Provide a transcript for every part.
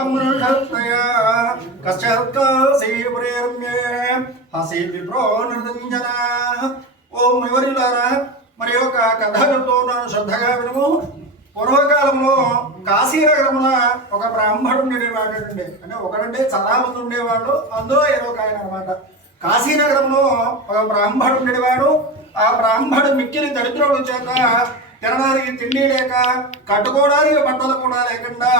ఓం ఎవరిలారా మరి ఒక కథ చెప్తున్నాను, శ్రద్ధగా వినుము. పూర్వకాలంలో కాశీనగరమున ఒక బ్రాహ్మణుడు ఉండేవాడండి. అంటే ఒకడంటే చాలా మంది ఉండేవాడు, అందులో ఏదో ఒక ఆయన అనమాట. కాశీనగరంలో ఒక బ్రాహ్మణుడు ఉండేవాడు. ఆ బ్రాహ్మణుడు మిక్కిలి దరిద్రుడు చేత తినడానికి తిండి లేక, కట్టుకోవడానికి బట్టలు కూడా లేకుండా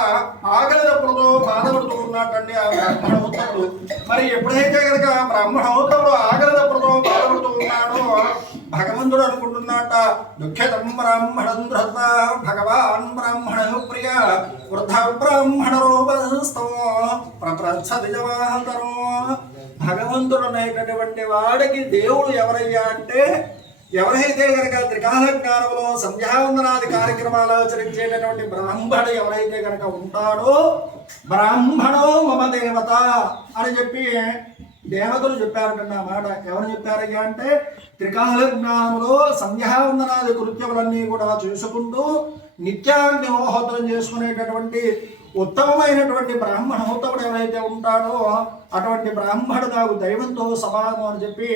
ఆకలిదప్పుడుతో బాధపడుతూ ఉన్నట్టండి ఆ బ్రాహ్మణోత్తముడు. మరి ఎప్పుడైతే కనుక బ్రాహ్మణోత్తముడు ఆకలిదప్పుడుతో బాధపడుతూ ఉన్నాడో భగవంతుడు అనుకుంటున్నట్ట, దుఃఖితం బ్రాహ్మణం ధృత్వా భగవాన్ బ్రాహ్మణ ప్రియ వృద్ధ బ్రాహ్మణ రూపస్థం ప్రప్రచ్ఛదిజవాహతరో. భగవంతుడు అనేటటువంటి వాడికి దేవుడు ఎవరయ్యా అంటే, ఎవరైతే కనుక త్రికాల జ్ఞానంలో సంధ్యావందనాది కార్యక్రమాలు ఆచరించేటటువంటి బ్రాహ్మణుడు ఎవరైతే కనుక ఉంటాడో, బ్రాహ్మణో మమ దేవత అని చెప్పి దేవతలు చెప్పారటండి. ఆ మాట ఎవరు చెప్పారయ్యా అంటే, త్రికాల జ్ఞానంలో సంధ్యావందనాది కృత్యములన్నీ కూడా చేసుకుంటూ నిత్యాగ్నిహోత్రం చేసుకునేటటువంటి ఉత్తమమైనటువంటి బ్రాహ్మణోత్తముడు ఎవరైతే ఉంటాడో అటువంటి బ్రాహ్మణుడు నాకు దైవంతో సమానం అని చెప్పి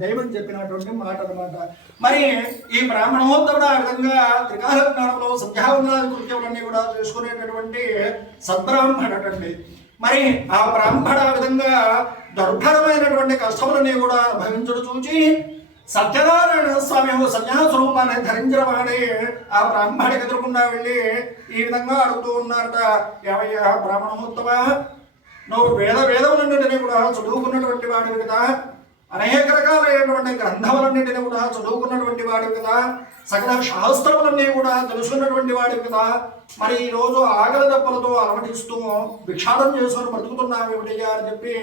దైవం చెప్పినటువంటి మాట అనమాట. మరి ఈ బ్రాహ్మణోత్తముడు ఆ విధంగా త్రికాల జ్ఞానంలో సంధ్యావందనాది కృత్యములన్నీ కూడా చేసుకునేటటువంటి సద్బ్రాహ్మణుడండి. మరి ఆ బ్రాహ్మణ ఆ విధంగా దుర్భరమైనటువంటి కష్టములన్నీ కూడా అనుభవించడం చూచి సత్యనారాయణ స్వామి సన్యాస రూపాన్ని ధరించిన వాడే ఆ బ్రాహ్మడికి ఎదురుకుండా వెళ్ళి ఈ విధంగా అడుగుతూ ఉన్నారట, ఏవయ్యా బ్రాహ్మణోత్తమ, నువ్వు వేదములన్నింటినీ కూడా చదువుకున్నటువంటి వాడివి కదా, అనేక రకాలైనటువంటి గ్రంథములన్నింటినీ కూడా చదువుకున్నటువంటి వాడివి కదా, సకల శాస్త్రములన్నీ కూడా తెలుసుకున్నటువంటి వాడివి కదా, మరి ఈరోజు ఆకలి దప్పలతో అలమటిస్తూ భిక్షాటం చేసుకొని బ్రతుకుతున్నావు ఏమిటయ్యా అని చెప్పి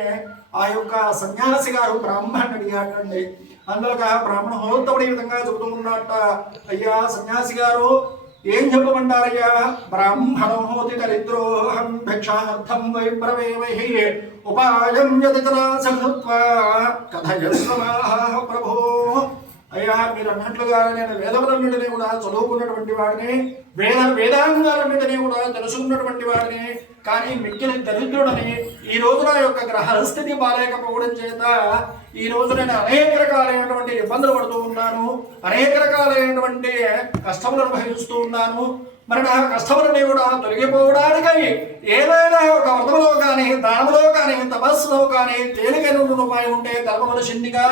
ఆ యొక్క సన్యాసి గారు బ్రాహ్మణుని అడిగాడండి. అందులో బ్రాహ్మణోత్తముడు ఈ విధంగా చెబుతూ ఉన్నట్ట, అయ్యా సన్యాసి గారు ఏం చెప్పమంటారయ్యా, బ్రాహ్మణోతి దరిద్రోహం భిక్షార్థం వై ప్రవేమహి ఉపాయం యదికరాసకృత్వా కథయస్వ ప్రభో. అయ్యా మీరు అన్నట్లుగా నేను వేదములన్నింటినీ కూడా చదువుకున్నటువంటి వాడిని, వేదాంగాలన్నింటినీ కూడా తెలుసుకున్నటువంటి వాడిని, కానీ మిక్కిలి దరిద్రుడని, ఈ రోజు నా యొక్క గ్రహస్థితి బాలేకపోవడం చేత ఈ రోజు నేను అనేక రకాలైనటువంటి ఇబ్బందులు పడుతూ ఉన్నాను, అనేక రకాలైనటువంటి కష్టములు అనుభవిస్తూ ఉన్నాను. మరి నా కష్టములన్నీ కూడా తొలగిపోవడానికై ఏదైనా ఒక వ్రతములో కానీ, దానములో కానీ, తపస్సులో కానీ తేలికైన ఉపాయం ఉంటే ధర్మమనుషిందిగా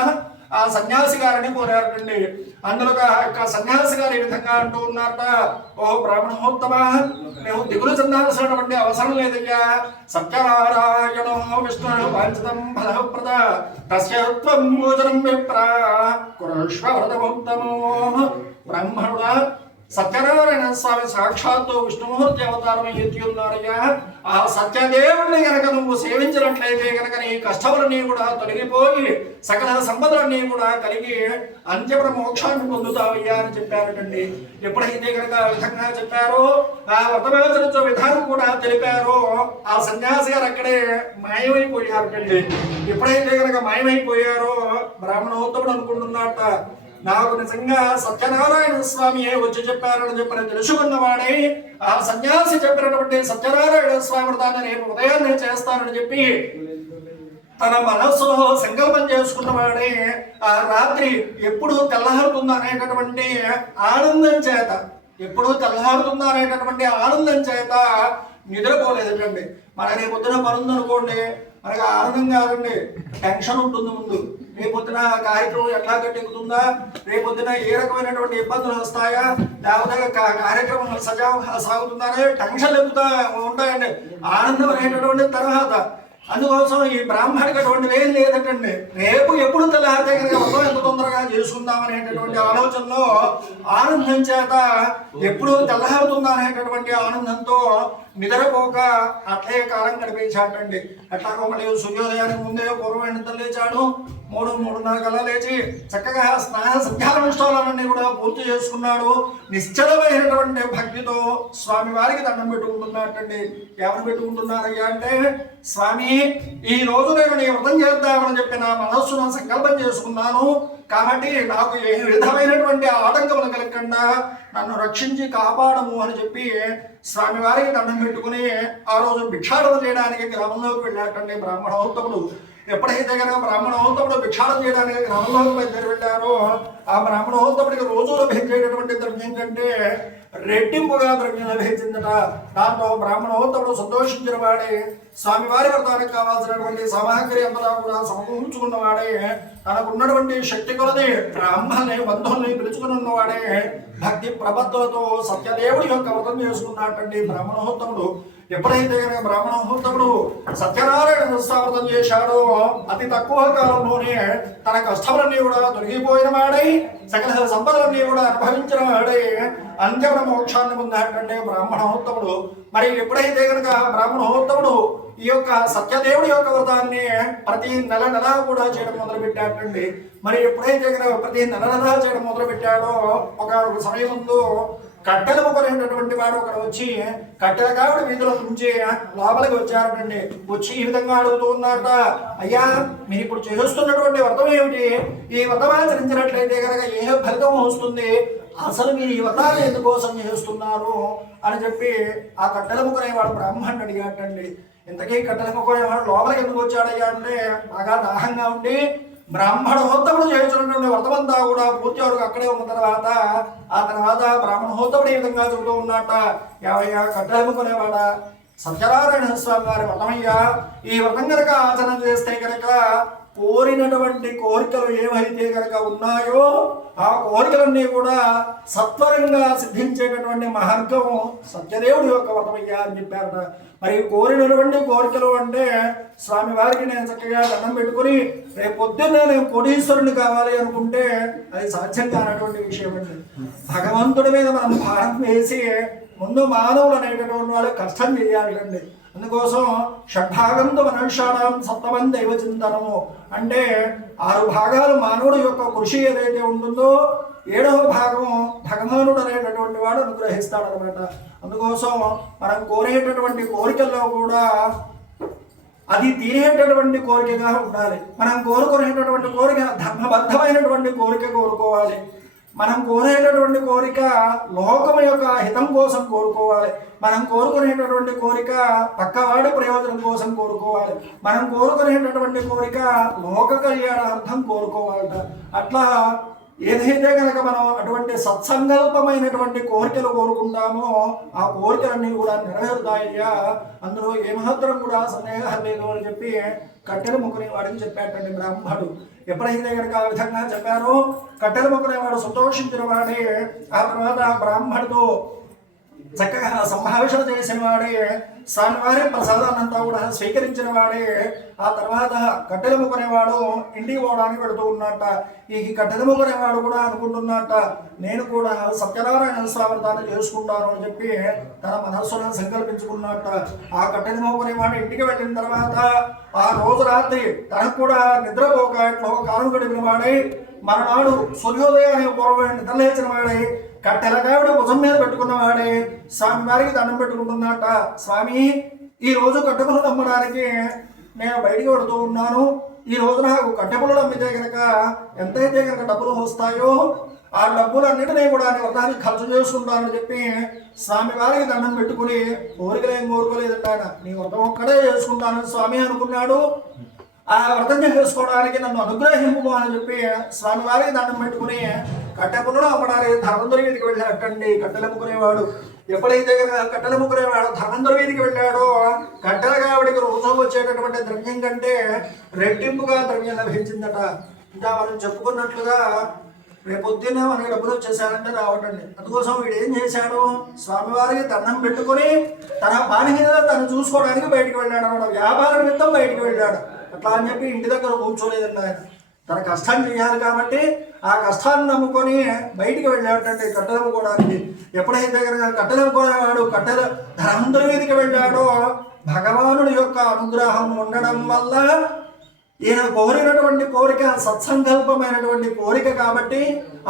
ఆ సన్యాసి గారిని కోరారండి. అందులో సన్యాసి గారు ఈ విధంగా అంటూ ఉన్నారట, ఓ బ్రాహ్మణోత్తమ, మేము దిగులు చెందాల్సినటువంటి అవసరం లేదయ్యా. సత్యనారాయణో విష్ణు వాంఛితం ఫలప్రద తస్యత్వం భోజనం విప్రా కురుష్వ వ్రతముత్తమో. బ్రాహ్మణుడా, సత్యనారాయణ స్వామి సాక్షాత్తు విష్ణుమూర్తి అవతారం ఎత్తి ఉన్నారయ్యా. ఆ సత్యదేవుడిని గనక నువ్వు సేవించినట్లయితే గనక నీ కష్టములన్నీ కూడా తొలగిపోయి సకల సంపదలన్నీ కూడా కలిగి అంత్యపర మోక్షాన్ని పొందుతావయ్యా అని చెప్పారటండి. ఎప్పుడైతే కనుక ఆ విధంగా చెప్పారో, ఆ వ్రతమాచరించే విధానం కూడా తెలిపారో, ఆ సన్యాసి గారు అక్కడే మాయమైపోయారటండి. ఎప్పుడైతే కనుక మాయమైపోయారో బ్రాహ్మణోత్తముడు అనుకుంటున్నట్ట, నాకు నిజంగా సత్యనారాయణ స్వామి వచ్చి చెప్పారని చెప్పని తెలుసుకున్నవాడే ఆ సన్యాసి చెప్పినటువంటి సత్యనారాయణ స్వామి వ్రతాన్ని రేపు ఉదయాన్నే చేస్తానని చెప్పి తన మనస్సులో సంకల్పం చేసుకున్నవాడే ఆ రాత్రి ఎప్పుడు తెల్లహారుతుందా అనేటటువంటి ఆనందం చేత, ఎప్పుడు తెల్లహారుతుందా అనేటటువంటి ఆనందం చేత నిద్రపోలేదండి. మన రేపొద్దున పనుందనుకోండి, మనకి ఆనందం కాదండి, టెన్షన్ ఉంటుంది ముందు. రేపొద్దున కార్యక్రమం ఎట్లా గట్టెక్కుతుందా, రేపొద్దున ఏ రకమైనటువంటి ఇబ్బందులు వస్తాయా, లేకపోతే కార్యక్రమం సజావుగా సాగుతుందా అనే టెన్షన్లు ఎక్కుతా ఉంటాయండి. ఆనందం అనేటటువంటి తర్వాత అందుకోసం ఈ బ్రాహ్మడికి అటువంటివి ఏం లేదంటండి. రేపు ఎప్పుడు తెల్లారితే కనుక మొత్తం ఎంత తొందరగా చేసుకుందాం అనేటటువంటి ఆలోచనలో, ఆనందం చేత ఎప్పుడు తెల్లారుతుందా అనేటటువంటి ఆనందంతో నిద్రపోక అట్లే కాలం గడిపేశాడండి. అట్లాగో మళ్ళీ సూర్యోదయానికి ముందే పూర్వం నిద్ర లేచాడు, 3-3:30 కల్లా లేచి చక్కగా స్నాన సంధ్యానుష్ఠానాలన్నీ కూడా పూర్తి చేసుకున్నాడు. నిశ్చలమైనటువంటి భక్తితో స్వామి వారికి దండం పెట్టుకుంటున్నాడండి. ఎవరు పెట్టుకుంటున్నారయ్యా అంటే, స్వామి ఈ రోజు నేను నీ వ్రతం చేద్దామని చెప్పి నా మనస్సును సంకల్పం చేసుకున్నాను, కాబట్టి నాకు ఏ విధమైనటువంటి ఆటంకములు కలగకుండా నన్ను రక్షించి కాపాడము అని చెప్పి స్వామివారికి దండం పెట్టుకుని ఆ రోజు భిక్షాటన చేయడానికి గ్రామంలోకి వెళ్ళాటండి బ్రాహ్మణోత్తముడు. ఎప్పుడైతే కనుక బ్రాహ్మణోత్తముడు భిక్షాటన చేయడానికి గ్రామంలోకి బయలుదేరి వెళ్ళారో ఆ బ్రాహ్మణోత్తముడికి రోజు లభించేటటువంటి ద్రవ్యం కంటే రెట్టింపుగా ద్రవ్యం లభించిందట. దాంతో బ్రాహ్మణోత్తముడు సంతోషించిన వాడే, స్వామివారి వ్రతానికి కావాల్సినటువంటి సామాగ్రి అంతా కూడా సమకూర్చుకున్న వాడే, తనకున్నటువంటి శక్తి కొలది బ్రాహ్మణుల్ని బంధువుల్ని పిలుచుకుని ఉన్నవాడే భక్తి ప్రబద్ధులతో సత్యదేవుడి యొక్క వ్రతం చేసుకున్నట్టండి బ్రాహ్మణోత్తముడు. ఎప్పుడైతే కనుక బ్రాహ్మణోత్తముడు సత్యనారాయణ వ్రతం చేశాడో అతి తక్కువ కాలంలోనే తన కష్టములన్నీ కూడా తొలగిపోయిన వాడై సకల సంపదలన్నీ కూడా అనుభవించిన వాడై అంత్యమున మోక్షాన్ని పొందాడంటే బ్రాహ్మణోత్తముడు. మరి ఎప్పుడైతే కనుక బ్రాహ్మణోత్తముడు ఈ యొక్క సత్యదేవుడి యొక్క వ్రతాన్ని ప్రతి నెల కూడా చేయడం మొదలు పెట్టాడండి. మరి ఎప్పుడైతే కనుక ప్రతి నెల చేయడం మొదలు పెట్టాడో ఒక సమయం ముందు కట్టెల ముక్కలేనటువంటి వాడు ఒకడు వచ్చి కట్టెల కావిడ వీధిలో నుంచి లోపలికి వచ్చారటండి. వచ్చి ఈ విధంగా అడుగుతూ ఉన్నారట, అయ్యా మీరు ఇప్పుడు చేస్తున్నటువంటి వ్రతం ఏమిటి? ఈ వ్రతం ఆచరించినట్లయితే కనుక ఏ ఫలితం వస్తుంది? అసలు మీరు ఈ వ్రతాన్ని ఎందుకోసం చేస్తున్నారు అని చెప్పి ఆ కట్టెల ముక్కనేవాడు బ్రాహ్మణుడు అడిగాటండి. ఇంతకీ కట్టెల ముక్కనేవాడు లోపలికి ఎందుకు వచ్చాడయ్యా అంటే బాగా దాహంగా ఉండి బ్రాహ్మణోత్తముడు చేస్తున్నటువంటి వ్రతమంతా కూడా పూర్తి వరకు అక్కడే ఉన్న తర్వాత ఆ తర్వాత బ్రాహ్మణోత్తముడు ఈ విధంగా చెబుతూ ఉన్నట్ట, యావయ్యా కట్టెలముకునేవాడ సత్యనారాయణ స్వామి వారి వ్రతమయ్యా, ఈ వ్రతం కనుక ఆచరణ చేస్తే కనుక కోరినటువంటి కోరికలు ఏవైతే కనుక ఉన్నాయో ఆ కోరికలన్నీ కూడా సత్వరంగా సిద్ధించేటటువంటి మార్గం సత్యదేవుడి యొక్క వ్రతమయ్యా అని చెప్పారట. మరి కోరినటువంటి కోరికలు అంటే స్వామివారికి నేను చక్కగా దండం పెట్టుకుని రేపు పొద్దున్నే నేను కోటీశ్వరుని కావాలి అనుకుంటే అది సాధ్యం కానటువంటి విషయం అండి. భగవంతుడి మీద మనం భారం వేసి ముందు మానవులు అనేటటువంటి వాళ్ళు కష్టం చేయాలండి. అందుకోసం షడ్భాగంతో మనుష్యానం సప్తమం దైవ చింతనము అంటే 6 భాగాలు మానవుడు యొక్క కృషి ఏదైతే ఉంటుందో 7వ భాగం భగవానుడు అనేటటువంటి వాడు అనుగ్రహిస్తాడు అనమాట. అందుకోసం మనం కోరేటటువంటి కోరికల్లో కూడా అది తీరేటటువంటి కోరికగా ఉండాలి. మనం కోరుకునేటటువంటి కోరిక ధర్మబద్ధమైనటువంటి కోరిక కోరుకోవాలి. మనం కోరేటటువంటి కోరిక లోకం యొక్క హితం కోసం కోరుకోవాలి. మనం కోరుకునేటటువంటి కోరిక పక్కవాడి ప్రయోజనం కోసం కోరుకోవాలి. మనం కోరుకునేటటువంటి కోరిక లోక కళ్యాణార్థం కోరుకోవాలట. అట్లా ఏదైతే కనుక మనం అటువంటి సత్సంకల్పమైనటువంటి కోరికలు కోరుకుంటామో ఆ కోరికలన్నీ కూడా నెరవేరుతాయ్యా, అందులో ఏమాత్రం కూడా సందేహం లేదు అని చెప్పి కట్టెల ముక్కునే వాడిని చెప్పాటండి బ్రాహ్మణుడు. ఎప్పుడైతే కనుక ఆ విధంగా చెప్పారో కట్టెల ముక్కునే వాడు సంతోషించిన వాడే ఆ తర్వాత బ్రాహ్మణుడు చక్కగా సంభాషణ చేసిన వాడే, స్వామివారి ప్రసాదాన్నంతా కూడా స్వీకరించిన వాడే ఆ తర్వాత కట్టెల ముక్కునేవాడు ఇంటికి పోవడానికి పెడుతూ ఉన్నట్ట. ఈ కట్టెల ముక్కునేవాడు కూడా అనుకుంటున్నట్ట, నేను కూడా సత్యనారాయణ స్వామి వ్రతాన్ని చేసుకుంటాను అని చెప్పి తన మనస్సును సంకల్పించుకున్నట్ట. ఆ కట్టెల ముక్కునేవాడు ఇంటికి వెళ్ళిన తర్వాత ఆ రోజు రాత్రి తనకు కూడా నిద్రపోక కాలం గడిపిన వాడై మరనాడు సూర్యోదయానికి పూర్వం నిద్రలేచిన వాడై కట్టెల కావిడ భుజం మీద పెట్టుకున్నవాడే స్వామివారికి దండం పెట్టుకుంటున్నట్ట. స్వామి ఈ రోజు కట్టెపుల్లలు అమ్మడానికి నేను బయటికి పెడుతూ ఉన్నాను. ఈ రోజు నాకు కట్టెపుల్లలు అమ్మితే కనుక ఎంతైతే కనుక డబ్బులు వస్తాయో ఆ డబ్బులన్నిటినీ కూడా వ్రతానికి ఖర్చు చేసుకుంటానని చెప్పి స్వామివారికి దండం పెట్టుకుని కోరికలేం కోరుకోలేదంట ఆయన. నీ వ్రతం ఒక్కడే చేసుకుంటానని స్వామి అనుకున్నాడు. ఆ వ్రతం చేసుకోవడానికి నన్ను అనుగ్రహింపు అని చెప్పి స్వామివారికి దండం పెట్టుకుని కట్టెపుల్లలు అమ్మడానికి ధర్మంతుడి వీధికి వెళ్ళాటండి కట్టెల ముక్కునేవాడు. ఎప్పుడైతే కట్టెల ముక్కునేవాడు ధర్మంతుడి వీధికి వెళ్ళాడో కట్టెల కావిడికి రోజు వచ్చేటటువంటి ద్రవ్యం కంటే రెట్టింపుగా ద్రవ్యం లభించిందట. ఇంకా మనం చెప్పుకున్నట్లుగా రేపొద్దున్నే మనకి డబ్బులు వచ్చేసారంటే రావటండి. అందుకోసం వీడు ఏం చేశాడు, స్వామివారికి దండం పెట్టుకుని తన పని మీద తను చూసుకోవడానికి బయటికి వెళ్ళాడు అన్నమాట. వ్యాపార నిమిత్తం బయటికి వెళ్ళాడు. అట్లా అని చెప్పి ఇంటి దగ్గర కూర్చోలేదండి ఆయన. తన కష్టం చేయాలి కాబట్టి ఆ కష్టాన్ని నమ్ముకొని బయటికి వెళ్ళాడంటే కట్టెలు అమ్ముకోవడానికి. ఎప్పుడైతే కనుక కట్టెలు అమ్ముకునేవాడు కట్టెల ధర్మంతుడి మీదకి వెళ్ళాడో భగవానుడి యొక్క అనుగ్రహం ఉండడం వల్ల ఈయన కోరినటువంటి కోరిక సత్సంకల్పమైనటువంటి కోరిక కాబట్టి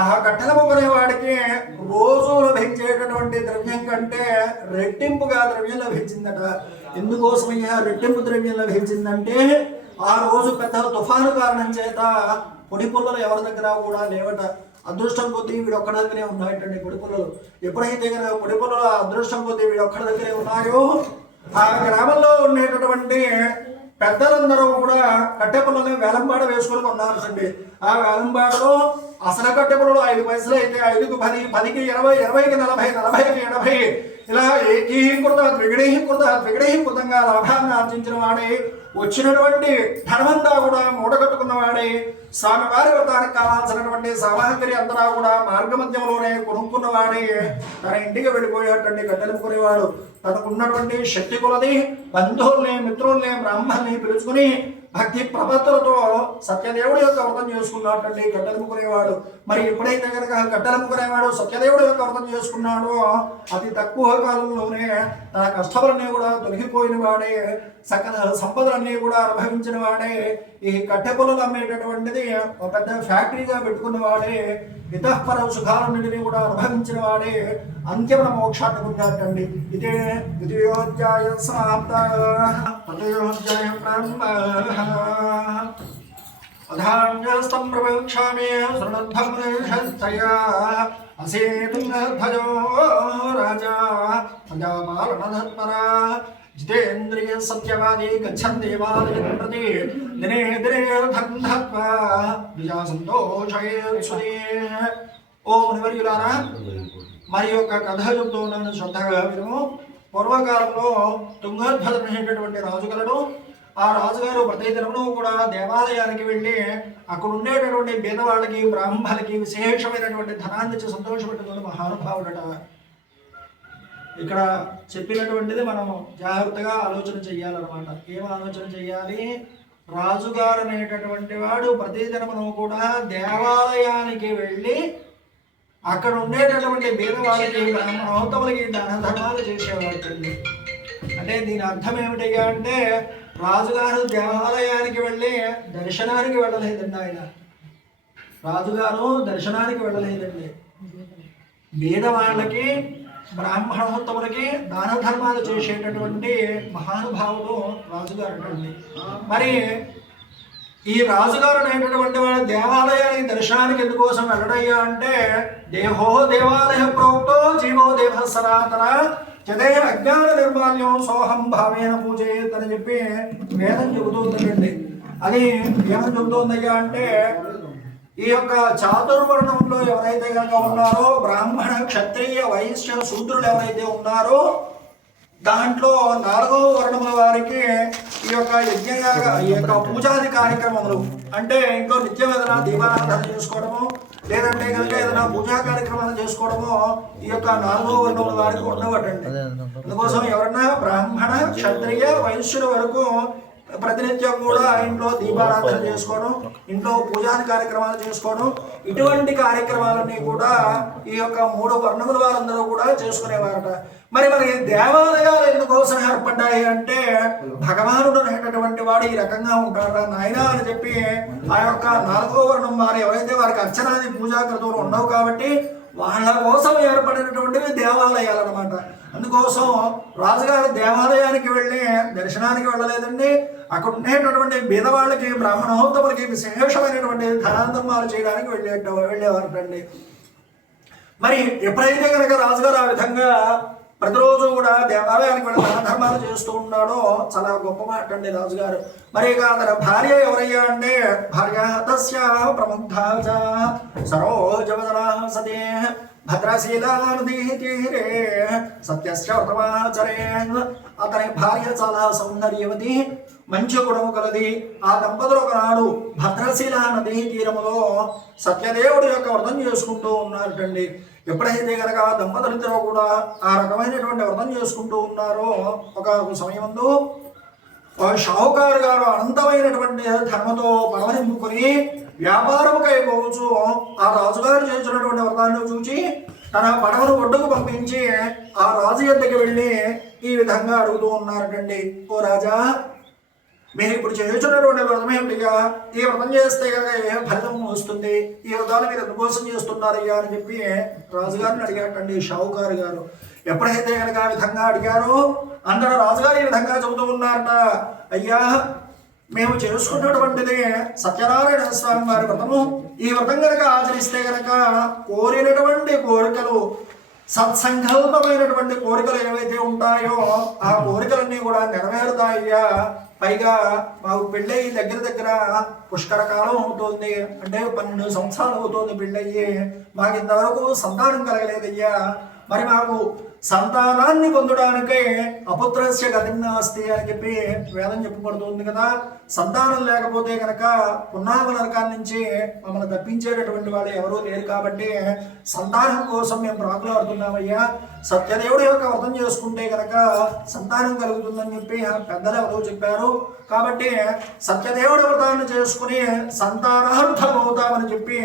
ఆ కట్టెల ముక్కునేవాడికి రోజు లభించేటటువంటి ద్రవ్యం కంటే రెట్టింపుగా ద్రవ్యం లభించిందట. ఎందుకోసమయ్యా రెట్టింపు ద్రవ్యం లభించిందంటే ఆ రోజు పెద్ద తుఫాను కారణం చేత పొడి పుల్లలు ఎవరి దగ్గర కూడా లేవట. అదృష్టం కొద్దీ వీడు ఒక్కడ దగ్గరే ఉన్నాయంటండి పొడి పుల్లలు. ఎప్పుడైతే కనుక పొడి పుల్లలు అదృష్టం కొద్దీ వీడు ఒక్కడ దగ్గరే ఉన్నాయో ఆ గ్రామంలో ఉండేటటువంటి పెద్దలందరూ కూడా కట్టె పుల్లని వేలంపాట వేసుకొని ఉన్నారండి. ఆ వేలంపాటలో అసలు కట్టె పుల్లలు 5 పైసలు అయితే 5కు 10, 10కి 20, 20కి 40, 40కి 80 ఇలా ఏకీకృత త్రిగణీకృతంగా లాభాన్ని ఆర్జించిన వాడే, వచ్చినటువంటి ధనమంతా కూడా మూటగట్టుకున్న వాడే, స్వామివారి వ్రతానికి కావాల్సినటువంటి సామాగ్రి అంతా కూడా మార్గ మధ్యంలోనే కొనుక్కున్న వాడే తన ఇంటికి వెళ్ళిపోయేటండి కట్టెలుకునేవాడు. తనకున్నటువంటి శక్తి కొలది బంధువుల్ని, మిత్రుల్ని, బ్రాహ్మణ్ణి పిలుచుకుని భక్తి ప్రపత్తులతో సత్యదేవుడి యొక్క వ్రతం చేసుకున్నటువంటి కట్టెలుకునేవాడు. మరి ఎప్పుడైతే కనుక కట్టెలుకునేవాడు సత్యదేవుడి యొక్క వ్రతం చేసుకున్నాడో అతి తక్కువ కాలంలోనే తన కష్టములన్నీ కూడా తొలగిపోయిన వాడే, సకల సంపదలన్నీ కూడా అనుభవించిన వాడే, ఈ కట్టె పొలలు అమ్మేటటువంటిది ఒక పెద్ద ఫ్యాక్టరీగా పెట్టుకున్న వాడే, ఇతఃపర సుఖాలన్నింటినీ కూడా అనుభవించిన వాడే అంత్యమైన మోక్షాన్ని పొందాటండి. ఇదే ద్వితీయోధ్యాయ సమాప్త. తృతీయోధ్యాయ ప్రారంభ. అధాన్యస్తం ప్రవేక్షామి శృణద్ధం నిషత్తయా అసేతుర్ధ్వజో రాజా ప్రజాపాలనధత్పరా జితేంద్రియ సత్యవాది గచ్చన్ దేవాలయం ప్రతి దినే దినే ధర్మత్వా విజా సంతోషయేత్సుదే. ఓ మునివర్యులారా, మరి యొక్క కథ చెబుతూ ఉన్నాను, శ్రద్ధగా విను. పూర్వకాలంలో తుంగధ్వజుడు అనేటటువంటి రాజు కలడు. ఆ రాజుగారు ప్రతి దినమును కూడా దేవాలయానికి వెళ్ళి అక్కడ ఉండేటటువంటి పేదవాళ్ళకి, బ్రాహ్మణులకి విశేషమైనటువంటి ధనాన్ని ఇచ్చి సంతోషపెట్టుకుని మహానుభావుడట. ఇక్కడ చెప్పినటువంటిది మనం జాగ్రత్తగా ఆలోచన చెయ్యాలన్నమాట. ఏం ఆలోచన చెయ్యాలి? రాజుగారు అనేటటువంటి వాడు ప్రతిదినమును కూడా దేవాలయానికి వెళ్ళి అక్కడ ఉండేటటువంటి పేదవాళ్ళకి, బ్రాహ్మణోత్తములకి దాన ధర్మాలు చేసేవాడు. అంటే దీని అర్థం ఏమిటయ్యా అంటే, రాజుగారు దేవాలయానికి వెళ్ళి దర్శనానికి వెళ్ళలేదండి. ఆయన రాజుగారు దర్శనానికి వెళ్ళలేదండి. పేదవాళ్ళకి, బ్రాహ్మణోత్తములకి దాన ధర్మాలు చేసేటటువంటి మహానుభావుడు రాజుగారు అండి. మరి ఈ రాజుగారు అనేటటువంటి వాడు దేవాలయానికి దర్శనానికి ఎందుకోసం వెళ్ళడయ్యా అంటే, దేహో దేవాలయ ప్రోక్తో జీవో దేవ సనాతన చదే అజ్ఞాన నిర్మాల్యం సోహం భావేన పూజేత్ అని చెప్పి వేదం చెబుతుందండి. అది ఏమని చెబుతోందయ్యా అంటే, ఈ యొక్క చాతుర్వర్ణంలో ఎవరైతే కనుక ఉన్నారో, బ్రాహ్మణ, క్షత్రియ, వైశ్య, శూద్రులు ఎవరైతే ఉన్నారో, దాంట్లో 4వ వర్ణముల వారికి ఈ యొక్క ఈ యొక్క పూజాది కార్యక్రమములు అంటే ఇంట్లో నిత్యం ఏదైనా దీపారాధన చేసుకోవడము, లేదంటే కనుక ఏదైనా పూజా కార్యక్రమాలు చేసుకోవడము ఈ యొక్క 4వ వర్ణముల వారికి ఉండవటండి. అందుకోసం ఎవరన్నా బ్రాహ్మణ, క్షత్రియ, వైశ్యుల వరకు ప్రతినిత్యం కూడా ఇంట్లో దీపారాధన చేసుకోవడం, ఇంట్లో పూజాది కార్యక్రమాలు చేసుకోవడం, ఇటువంటి కార్యక్రమాలన్నీ కూడా ఈ యొక్క 3 వర్ణముల వారందరూ కూడా చేసుకునేవారట. మరి దేవాలయాలు ఎందుకోసం ఏర్పడ్డాయి అంటే, భగవానుడు అనేటటువంటి వాడు ఈ రకంగా ఉంటాడా నాయన అని చెప్పి ఆ యొక్క 4వ వర్ణం వారు ఎవరైతే వారికి అర్చనాది పూజా క్రతువులు ఉండవు కాబట్టి వాళ్ళ కోసం ఏర్పడినటువంటివి దేవాలయాలు అన్నమాట. అందుకోసం రాజుగారు దేవాలయానికి వెళ్ళి దర్శనానికి వెళ్ళలేదండి. అక్కడ ఉండేటటువంటి బీదవాళ్ళకి, బ్రాహ్మణోత్తములకి విశేషమైనటువంటి ధనాధర్మాలు చేయడానికి వెళ్ళేవారటండి. మరి ఎప్పుడైతే కనుక రాజుగారు ఆ విధంగా ప్రతిరోజు కూడా దేవాలయానికి వెళ్ళి ధర్మాలు చేస్తూ ఉన్నాడో, చాలా గొప్ప మాట అండి రాజుగారు. మరి ఇక తన భార్య ఎవరయ్యా అంటే, భార్య తస్య ప్రముగ్ధా సరోజవదనా సతే భద్రశీలా నదీ తీరే సత్యస్య వ్రతమాచరే. అతని భార్య చాలా సౌందర్యవతి, మంచి గుణము కలది. ఆ దంపతులు ఒకనాడు భద్రశీల నదీ తీరములో సత్యదేవుడి యొక్క వ్రతం చేసుకుంటూ ఉన్నారటండి. ఎప్పుడైతే కనుక దంపతులిద్దరూ కూడా ఆ రకమైనటువంటి వ్రతం చేసుకుంటూ ఉన్నారో, ఒక సమయంలో షావుకారు గారు అనంతమైనటువంటి ధర్మతో పడవనింపుకొని వ్యాపారముకై పోవచ్చు ఆ రాజుగారు చేసినటువంటి వ్రతాన్ని చూచి తన పడవను ఒడ్డుకు పంపించి ఆ రాజు యొద్దకు వెళ్ళి ఈ విధంగా అడుగుతూ ఉన్నారటండి. ఓ రాజా, మీరు ఇప్పుడు చేస్తున్నటువంటి వ్రతం ఏమిటిగా? ఈ వ్రతం చేస్తే కనుక ఏ ఫలితం వస్తుంది? ఈ వ్రతాన్ని మీరు ఎందుకోసం చేస్తున్నారయ్యా అని చెప్పి రాజుగారిని అడిగాటండి షావుకారు గారు. ఎప్పుడైతే కనుక ఆ విధంగా అడిగారో అందరూ రాజుగారు ఈ విధంగా చెబుతూ ఉన్నారట, అయ్యా మేము చేసుకున్నటువంటిది సత్యనారాయణ స్వామి వారి వ్రతము. ఈ వ్రతం కనుక ఆచరిస్తే కనుక కోరినటువంటి కోరికలు, సత్సంకల్పమైనటువంటి కోరికలు ఏవైతే ఉంటాయో ఆ కోరికలన్నీ కూడా నెరవేరుతాయ్యా. పైగా మాకు పెళ్ళయి దగ్గర దగ్గర పుష్కర కాలం అవుతుంది, అంటే 12 సంవత్సరాలు అవుతుంది పెళ్ళయ్యి. మాకు ఇంతవరకు సంతానం కలగలేదయ్యా. మరి మాకు సంతానాన్ని పొందడానికే అపుత్రస్య గతిన్నాస్తి అని చెప్పి వేదం చెప్పబడుతుంది కదా. సంతానం లేకపోతే కనుక పున్నామ నరకాల నుంచి మమ్మల్ని తప్పించేటటువంటి వాళ్ళు ఎవరూ లేరు కాబట్టి సంతానం కోసం మేము ప్రాకులాడుతున్నామయ్యా. సత్యదేవుడు యొక్క వ్రతం చేసుకుంటే కనుక సంతానం కలుగుతుందని చెప్పి పెద్దలు ఎవరో చెప్పారు. కాబట్టి సత్యదేవుడి వ్రతాన్ని చేసుకుని సంతానార్థం అవుతామని చెప్పి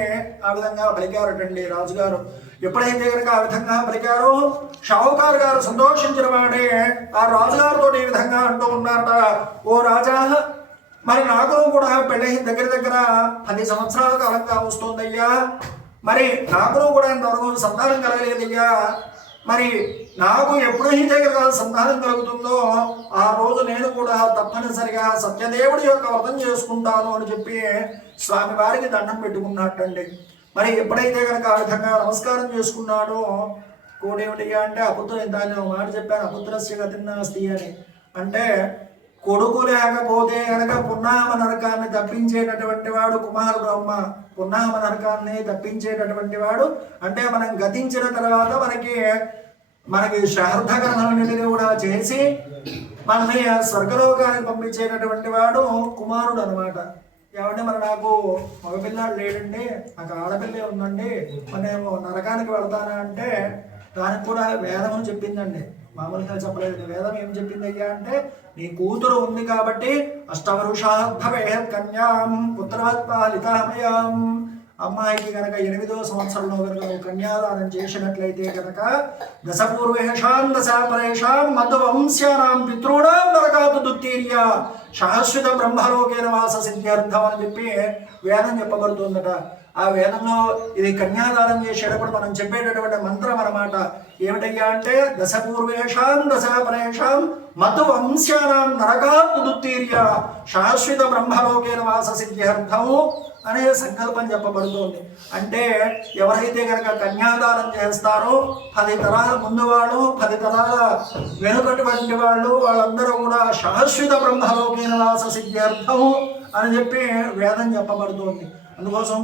ఆ విధంగా పలికారటండి రాజుగారు. ఎప్పుడైతే కనుక ఆ విధంగా పలికారో షావుకారు గారు సంతోషించిన వాడే ఆ రాజుగారితో ఈ విధంగా అంటూ ఉన్నారట, ఓ రాజా, మరి నాకు కూడా పెళ్ళి దగ్గర దగ్గర 10 సంవత్సరాల కాలంగా వస్తుందయ్యా. మరి నాకు కూడా ఇంతవరకు సంతానం కలగలేదయ్యా. మరి నాకు ఎప్పుడైతే కనుక సంతానం కలుగుతుందో ఆ రోజు నేను కూడా తప్పనిసరిగా సత్యదేవుడి యొక్క వ్రతం చేసుకుంటాను అని చెప్పి స్వామి వారికి దండం పెట్టుకున్నట్టండి. మరి ఎప్పుడైతే కనుక ఆ విధంగా నమస్కారం చేసుకున్నాడో కోడేమిటిగా అంటే దాన్ని మాట చెప్పాను, అపుత్రస్య గతిన్నాస్తి అని. అంటే కొడుకు లేకపోతే కనుక పున్నామ నరకాన్ని తప్పించేటటువంటి వాడు కుమారుడు. అమ్మ పున్నామ నరకాన్ని తప్పించేటటువంటి వాడు అంటే మనం గతించిన తర్వాత మనకి శ్రాద్ధకరణాలన్నిటిని కూడా చేసి మనని స్వర్గలోకానికి పంపించేటటువంటి వాడు కుమారుడు అనమాట. ఏమంటే మరి నాకు మగపిల్లాడు లేడండి, నాకు ఆడపిల్లే ఉందండి, మరి నేను నరకానికి వెళతానా అంటే దానికి కూడా వేదము చెప్పిందండి. మామూలుగా చెప్పలేదు. వేదం ఏం చెప్పింది అయ్యా అంటే, నీ కూతురు ఉంది కాబట్టి అష్టవరుషాభవే కన్యాం పుత్రవత్పాలితామయాం. అమ్మాయికి కనుక 8వ సంవత్సరంలో కనుక నువ్వు కన్యాదానం చేసినట్లయితే కనుక దశపూర్వేషాం దశాపరేషాం మధువంశ్యానాం పితృణాం నరకాతు దుత్తీర్య శాశ్వత బ్రహ్మలోకేన వాస సిద్ధ్యర్థం అని చెప్పి వేదం చెప్పబడుతుందట. ఆ వేదంలో ఇది కన్యాదానం చేసేటప్పుడు మనం చెప్పేటటువంటి మంత్రం అన్నమాట. ఏమిటయ్యా అంటే దశపూర్వేషాం దశాపరేషాం మధువంశ్యానాం నరకాతు దుత్తీర్య శాశ్వత బ్రహ్మలోకేన వాస సిద్ధ్యర్థము అనే సంకల్పం చెప్పబడుతోంది. అంటే ఎవరైతే కనుక కన్యాదానం చేస్తారో 10 తరాల ముందు వాళ్ళు 10 తరాల వెనుకటువంటి వాళ్ళు వాళ్ళందరూ కూడా శాశ్వత బ్రహ్మలోకేన వాస సిద్ధ్యర్థము అని చెప్పి వేదం చెప్పబడుతోంది. అందుకోసం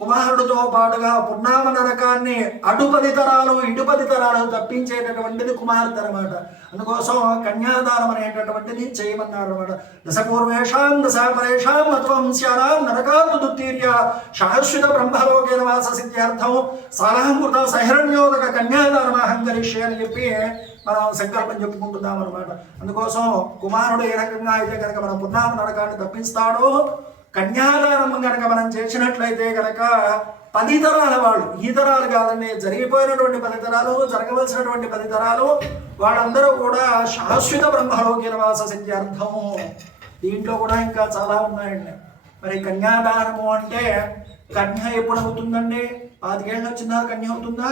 కుమారుడితో పాటుగా పున్నామ నరకాన్ని అటు 10 తరాలు ఇటు 10 తరాలు తప్పించేటటువంటిది కుమార్తె అనమాట. అందుకోసం కన్యాదానం అనేటటువంటిది చేయమన్నారు అనమాట. దశపూర్వేషాం దశాపరేషాం మధ్వంశ్యానాం నరకాతు దుత్తీర్య శాశ్వత బ్రహ్మలోకేన వాస సిద్ధ్యర్థం సారామృత సహిరణ్యోదక కన్యాదానం అహంకరిష్య అని చెప్పి మనం సంకల్పం చెప్పుకుంటున్నాం అనమాట. అందుకోసం కుమారుడు ఏ రకంగా అయితే కనుక మన పున్నామ నరకాన్ని తప్పిస్తాడో కన్యాదానం కనుక మనం చేసినట్లయితే కనుక 10 తరాల వాళ్ళు, ఈ తరాలు కాదండి, జరిగిపోయినటువంటి 10 తరాలు, జరగవలసినటువంటి 10 తరాలు వాళ్ళందరూ కూడా శాశ్వత బ్రహ్మలోకేన వాస సిద్ధ్యర్థము. దీంట్లో కూడా ఇంకా చాలా ఉన్నాయండి. మరి కన్యాదానము అంటే కన్య ఎప్పుడు అవుతుందండి? 25 ఏళ్ళు వచ్చిన కన్య అవుతుందా?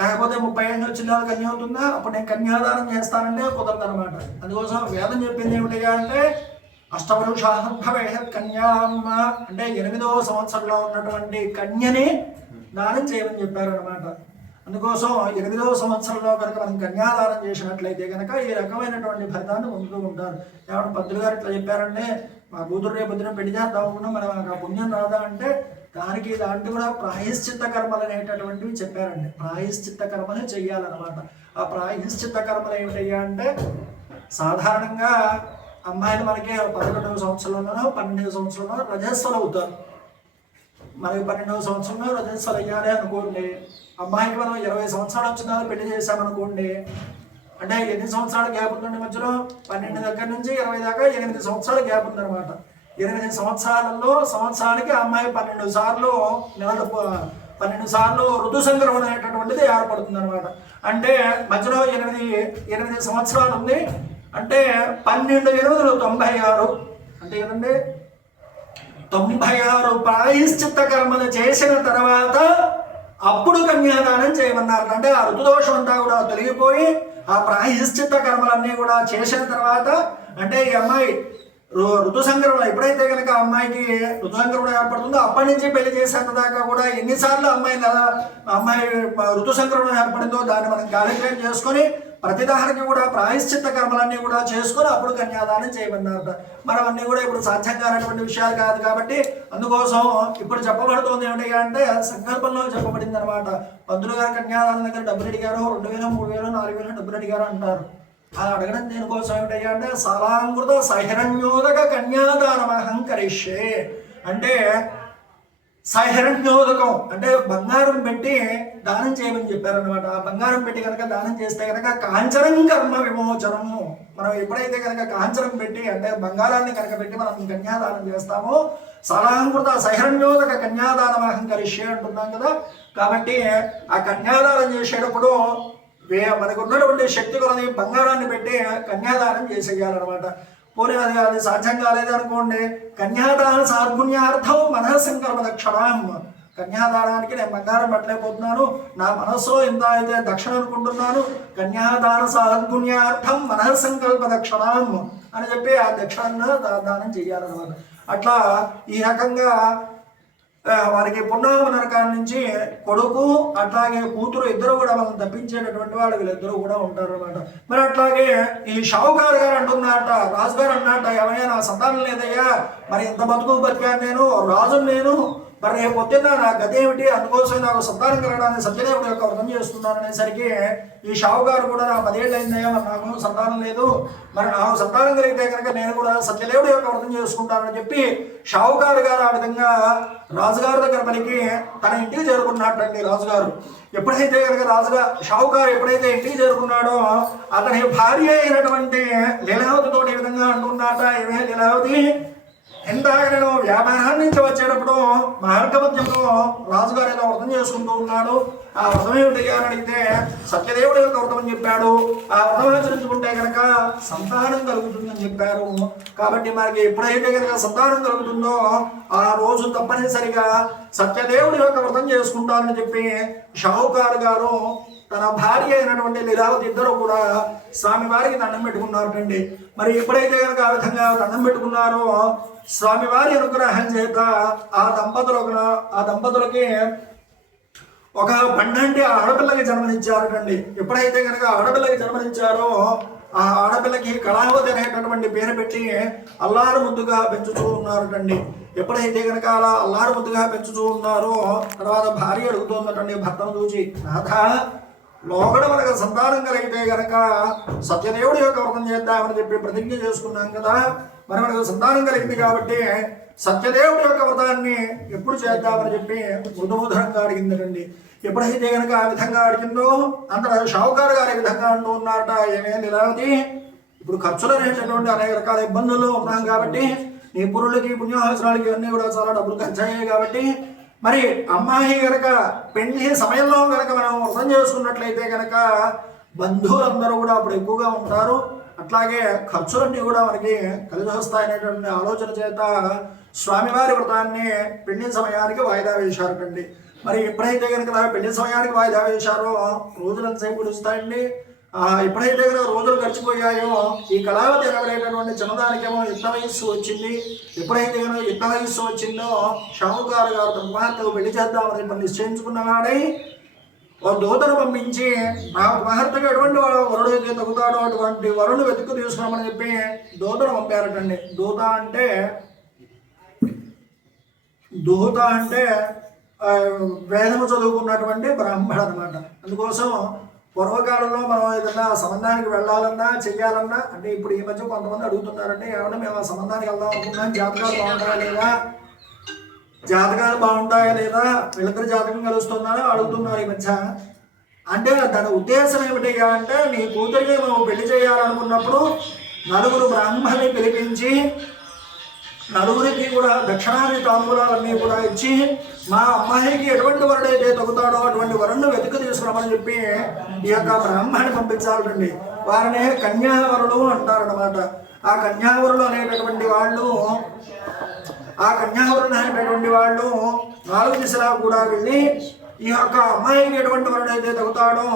లేకపోతే 30 ఏళ్ళు వచ్చిన కన్య అవుతుందా? అప్పుడు నేను కన్యాదానం చేస్తానంటే కుదరదనమాట. అందుకోసం వేదం చెప్పింది ఏమిటిగా అంటే అష్టవరుషాభవే కన్యామ్మ అంటే 8వ సంవత్సరంలో ఉన్నటువంటి కన్యని దానం చేయమని చెప్పారు అనమాట. అందుకోసం 8వ సంవత్సరంలో కనుక మనం కన్యాదానం చేసినట్లయితే కనుక ఈ రకమైనటువంటి ఫలితాన్ని పొందుతూ ఉంటారు. ఏమన్నా పంతులు గారు ఇట్లా చెప్పారంటే మా కూతురు రేపొద్దున పెళ్లి చేద్దాం అనుకున్నా, మనం ఆ పుణ్యం రాదా అంటే దాంట్లో కూడా ప్రాయశ్చిత్త కర్మలు అనేటటువంటివి చెప్పారండి. ప్రాయశ్చిత్త కర్మలు చెయ్యాలన్నమాట. ఆ ప్రాయశ్చిత్త కర్మలు ఏమిటయ్యా అంటే సాధారణంగా అమ్మాయిలు మనకి 11వ సంవత్సరంలోనో 12వ సంవత్సరంలో రజస్వలు అవుతారు. మనకి 12వ సంవత్సరంలో రజస్వలు అయ్యారే అనుకోండి. అమ్మాయికి మనం 20 సంవత్సరాలు వచ్చిన పెళ్లి చేసామనుకోండి, అంటే ఎన్ని సంవత్సరాల గ్యాప్ ఉందండి మధ్యలో? 12 దగ్గర నుంచి 20 దాకా 8 సంవత్సరాల గ్యాప్ ఉందన్నమాట. 8 సంవత్సరాలలో సంవత్సరానికి అమ్మాయి 12 సార్లు 12 సార్లు ఋతు సంక్రమణ అనేటటువంటిది ఏర్పడుతుంది అనమాట. అంటే మధ్యలో 8 సంవత్సరాలు ఉంది. అంటే 12 8 96 అంటే ఏదండి 96 ప్రాయశ్చిత్త కర్మలు చేసిన తర్వాత అప్పుడు కన్యాదానం చేయమన్నారు. అంటే ఆ ఋతుదోషం అంతా కూడా తొలగిపోయి ఆ ప్రాయశ్చిత్త కర్మలన్నీ కూడా చేసిన తర్వాత అంటే ఈ అమ్మాయి ఋతు సంక్రమణ ఎప్పుడైతే కనుక అమ్మాయికి ఋతు సంక్రమణ ఏర్పడుతుందో అప్పటి నుంచి పెళ్లి చేసేంత దాకా కూడా ఎన్నిసార్లు అమ్మాయి ఋతు సంక్రమణ ఏర్పడిందో దాన్ని మనం క్యాలిక్యులేట్ చేసుకొని ప్రతిదానికి కూడా ప్రాయశ్చిత్త కర్మలన్నీ కూడా చేసుకొని అప్పుడు కన్యాదానం చేయమన్నారట. మనం అన్నీ కూడా ఇప్పుడు సాధ్యం కానటువంటి విషయాలు కాదు కాబట్టి అందుకోసం ఇప్పుడు చెప్పబడుతుంది ఏమిటి అంటే సంకల్పంలో చెప్పబడింది అనమాట. పంతులు గారు కన్యాదానం దగ్గర డబ్బులు అడిగారు, 2000, 3000, 4000 డబ్బులు అడిగారు అంటారు. అది అడగడం దేనికోసం ఏమిటయ్యా అంటే సాలాంకృత సహిరణ్యోదక కన్యాదానమహం కరిష్యే అంటే సహిరణ్యోదకం అంటే బంగారం పెట్టి దానం చేయమని చెప్పారనమాట. ఆ బంగారం పెట్టి కనుక దానం చేస్తే కనుక కాంచరం కర్మ విమోచనము. మనం ఎప్పుడైతే కనుక కాంచరం పెట్టి అంటే బంగారాన్ని కనుక పెట్టి మనం కన్యాదానం చేస్తామో సలాంకృత సహిరణ్యోదక కన్యాదానమహం కరిష్యే అంటున్నాం కదా. కాబట్టి ఆ కన్యాదానం చేసేటప్పుడు మనకు ఉన్నటువంటి శక్తి కొలది బంగారాన్ని పెట్టి కన్యాదానం చేసేయాలన్నమాట. పోనీ అది సాధ్యం కాలేదనుకోండి కన్యాదాన సార్గుణ్యార్థం మనఃసంకల్ప దక్షిణం. కన్యాదానానికి నేను బంగారం పెట్టలేకపోతున్నాను, నా మనస్సులో ఇంత అయితే దక్షిణ అనుకుంటున్నాను, కన్యాదాన సార్గుణ్యార్థం మనఃసంకల్ప దక్షిణం అని చెప్పి ఆ దక్షిణను దానం చేయాలన్నమాట. అట్లా ఈ రకంగా వారికి పున్నామ నరకాల నుంచి కొడుకు అట్లాగే కూతురు ఇద్దరు కూడా మనం తప్పించేటటువంటి వాళ్ళు వీళ్ళిద్దరూ కూడా ఉంటారు అనమాట. మరి అట్లాగే ఈ షావుకారు గారు అంటున్నారట, రాజుగారు అన్నట్ట ఏమయ్యా నా సంతానం లేదయ్యా, మరి ఇంత బతికాను నేను, రాజు నేను, మరి రేపు పొద్దున్న నా గతి ఏమిటి, అందుకోసం నాకు సంతానం కలగడానికి సత్యదేవుడు యొక్క వ్రతం చేస్తున్నాను అనేసరికి ఈ షావుకారు కూడా నా 10 ఏళ్ళు అయిందయ్యా, మరి నాకు సంతానం లేదు, మరి నాకు సంతానం కలిగితే కనుక నేను కూడా సత్యదేవుడు యొక్క వ్రతం చేసుకుంటానని చెప్పి షావుకారు గారు ఆ విధంగా రాజుగారి దగ్గర పనికి తన ఇంటికి చేరుకున్నట్టండి. రాజుగారు ఎప్పుడైతే కనుక షావుకారు ఎప్పుడైతే ఇంటికి చేరుకున్నాడో అతని భార్య అయినటువంటి లీలావతితో ఈ విధంగా అంటున్నట, ఏమే లీలావతి, ఇందాక నేను వ్యాపారం నుంచి వచ్చేటప్పుడు మార్గమధ్యంలో రాజుగారు ఏదో వ్రతం చేసుకుంటూ ఉన్నాడు. ఆ వ్రతం ఏమిటి అని అడిగితే సత్యదేవుడు యొక్క వ్రతం అని చెప్పాడు. ఆ వ్రతం ఆచరించుకుంటే కనుక సంతానం కలుగుతుందని చెప్పారు. కాబట్టి మనకి ఎప్పుడైతే కనుక సంతానం కలుగుతుందో ఆ రోజు తప్పనిసరిగా సత్యదేవుడి యొక్క వ్రతం చేసుకుంటారని చెప్పి షావుకారు గారు తన భార్య అయినటువంటి లీలావతి ఇద్దరు కూడా స్వామివారికి దండం పెట్టుకున్నారటండి. మరి ఎప్పుడైతే కనుక ఆ విధంగా దండం పెట్టుకున్నారో స్వామివారి అనుగ్రహం చేత ఆ దంపతులకి ఒక 12 ఆడపిల్లకి జన్మనిచ్చారటండి. ఎప్పుడైతే కనుక ఆడపిల్లకి జన్మనిచ్చారో ఆ ఆడపిల్లకి కళావతి అనేటటువంటి పేరు పెట్టి అల్లారు ముద్దుగా పెంచుతూ ఉన్నారటండి. ఎప్పుడైతే కనుక అలా అల్లారు ముద్దుగా పెంచుతూ ఉన్నారో తర్వాత భార్య అడుగుతుందటండి భర్తను చూచి, నాథ లోగడ మనకు సంతానం కలిగితే గనక సత్యదేవుడి యొక్క వ్రతం చేద్దామని చెప్పి ప్రతిజ్ఞ చేసుకున్నాం కదా, మరి మనకు సంతానం కలిగింది కాబట్టి సత్యదేవుడి యొక్క వ్రతాన్ని ఎప్పుడు చేద్దామని చెప్పి మృదుమధురంగా అడిగిందండి. ఎప్పుడైతే కనుక ఆ విధంగా అడిగిందో అంత షావుకారు గారు ఈ విధంగా అంటూ ఉన్నారట, ఏమే లీలావతి, ఇప్పుడు ఖర్చులు అనేటటువంటి అనేక రకాల ఇబ్బందుల్లో ఉన్నాం కాబట్టి నీ పురులకి పుణ్యహాసనాలకి ఇవన్నీ కూడా చాలా డబ్బులు ఖర్చు అయ్యాయి కాబట్టి మరి అమ్మాయి కనుక పెళ్లి సమయంలో కనుక మనం వ్రతం చేసుకున్నట్లయితే కనుక బంధువులందరూ కూడా అప్పుడు ఎక్కువగా ఉంటారు, అట్లాగే ఖర్చులన్నీ కూడా మనకి కలిసి వస్తాయనేటువంటి ఆలోచన చేత స్వామివారి వ్రతాన్ని పెళ్లి సమయానికి వాయిదా వేశారటండి. మరి ఎప్పుడైతే కనుక పెళ్లి సమయానికి వాయిదా వేశారో రోజులంతసేపు పిలుస్తాయండి. ఎప్పుడైతే కనుక రోజులు గడిచిపోయాయో ఈ కళావతి అనబడేటటువంటి చిన్నదానికేమో యుక్త వయస్సు వచ్చింది. ఎప్పుడైతే కనుక యుక్త వయస్సు వచ్చిందో షావుకారు గారు తన కుమార్తెకు పెళ్లి చేద్దామని నిశ్చయించుకున్నవాడై ఒక దూతను పంపించి నా కుమార్తెకు ఎటువంటి వరుడు అయితే తగ్గుతాడో అటువంటి వరుణ్ణి వెతుక్కు తీసుకున్నామని చెప్పి దూతను పంపారటండి. దూత అంటే వేదము చదువుకున్నటువంటి బ్రాహ్మడు అనమాట. అందుకోసం పూర్వకాలంలో మనం ఏదన్నా సంబంధానికి వెళ్ళాలన్నా చెయ్యాలన్నా అంటే ఇప్పుడు ఈ మధ్య కొంతమంది అడుగుతున్నారంటే ఏమన్నా మేము ఆ సంబంధానికి వెళ్దాం అనుకున్నాం, జాతకాలు బాగుంటాయా లేదా వీళ్ళిద్దరు జాతకం కలుస్తుందా అడుగుతున్నారు ఈ మధ్య. అంటే దాని ఉద్దేశం ఏమిటి అంటే నీ కూతురికి మేము పెళ్లి చేయాలనుకున్నప్పుడు 4 బ్రాహ్మణుల్ని పిలిపించి నలుగురికి కూడా దక్షిణాది తాంబూలాలన్నీ కూడా ఇచ్చి మా అమ్మాయికి ఎటువంటి వరుడైతే తగ్గుతాడో అటువంటి వరుణ్ణి వెతుకు తీసుకురామని చెప్పి ఈ యొక్క బ్రాహ్మణి పంపించాలండి. వారిని కన్యావరులు అంటారనమాట. ఆ కన్యావరులు అనేటటువంటి వాళ్ళు 4 దిశలా కూడా వెళ్ళి ఈ యొక్క అమ్మాయికి ఎటువంటి వరుడు అయితే తగ్గుతాడో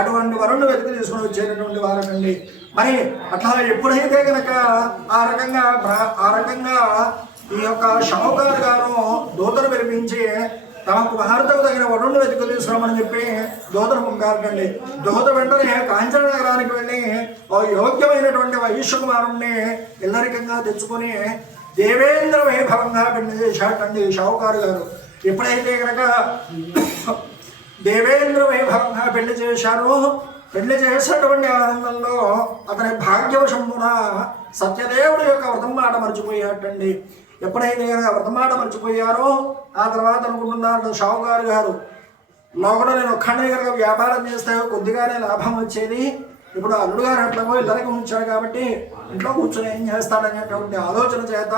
అటువంటి వరుణ్ణి వెతికి తీసుకుని వచ్చేటటువంటి వారనండి. మరి అట్లా ఎప్పుడైతే కనుక ఆ రకంగా ఈ యొక్క షావుకారు గారు దూతను పిలిపించి తమకు కుమార్తెకు తగిన వరుణ్ణి వెతికి తీసుకురామని చెప్పి దూతను పంపారండి. దూత వెంటనే కాంచన నగరానికి వెళ్ళి ఓ యోగ్యమైనటువంటి వైశ్య కుమారుణ్ణి ఇల్లరికంగా తెచ్చుకొని దేవేంద్ర వైభవంగా పెళ్లి చేశాటండి షావుకారు గారు. ఎప్పుడైతే కనుక దేవేంద్ర వైభవంగా పెళ్లి చేశారో పెళ్లి చేసినటువంటి ఆనందంలో అతని భాగ్యవశమున సత్యదేవుడి యొక్క వ్రతం మాట మర్చిపోయాటండి. ఎప్పుడైతే కనుక వ్రతం మాట మర్చిపోయారో ఆ తర్వాత అనుకుంటున్నారు షావుకారు గారు, లోపల నేను ఒక్కడే కనుక వ్యాపారం చేస్తే కొద్దిగానే లాభం వచ్చేది, ఇప్పుడు అల్లుడు గారు అట్లా ఇద్దరికి ఉంచాడు కాబట్టి ఇంట్లో కూర్చొని ఏం చేస్తాడనేటువంటి ఆలోచన చేత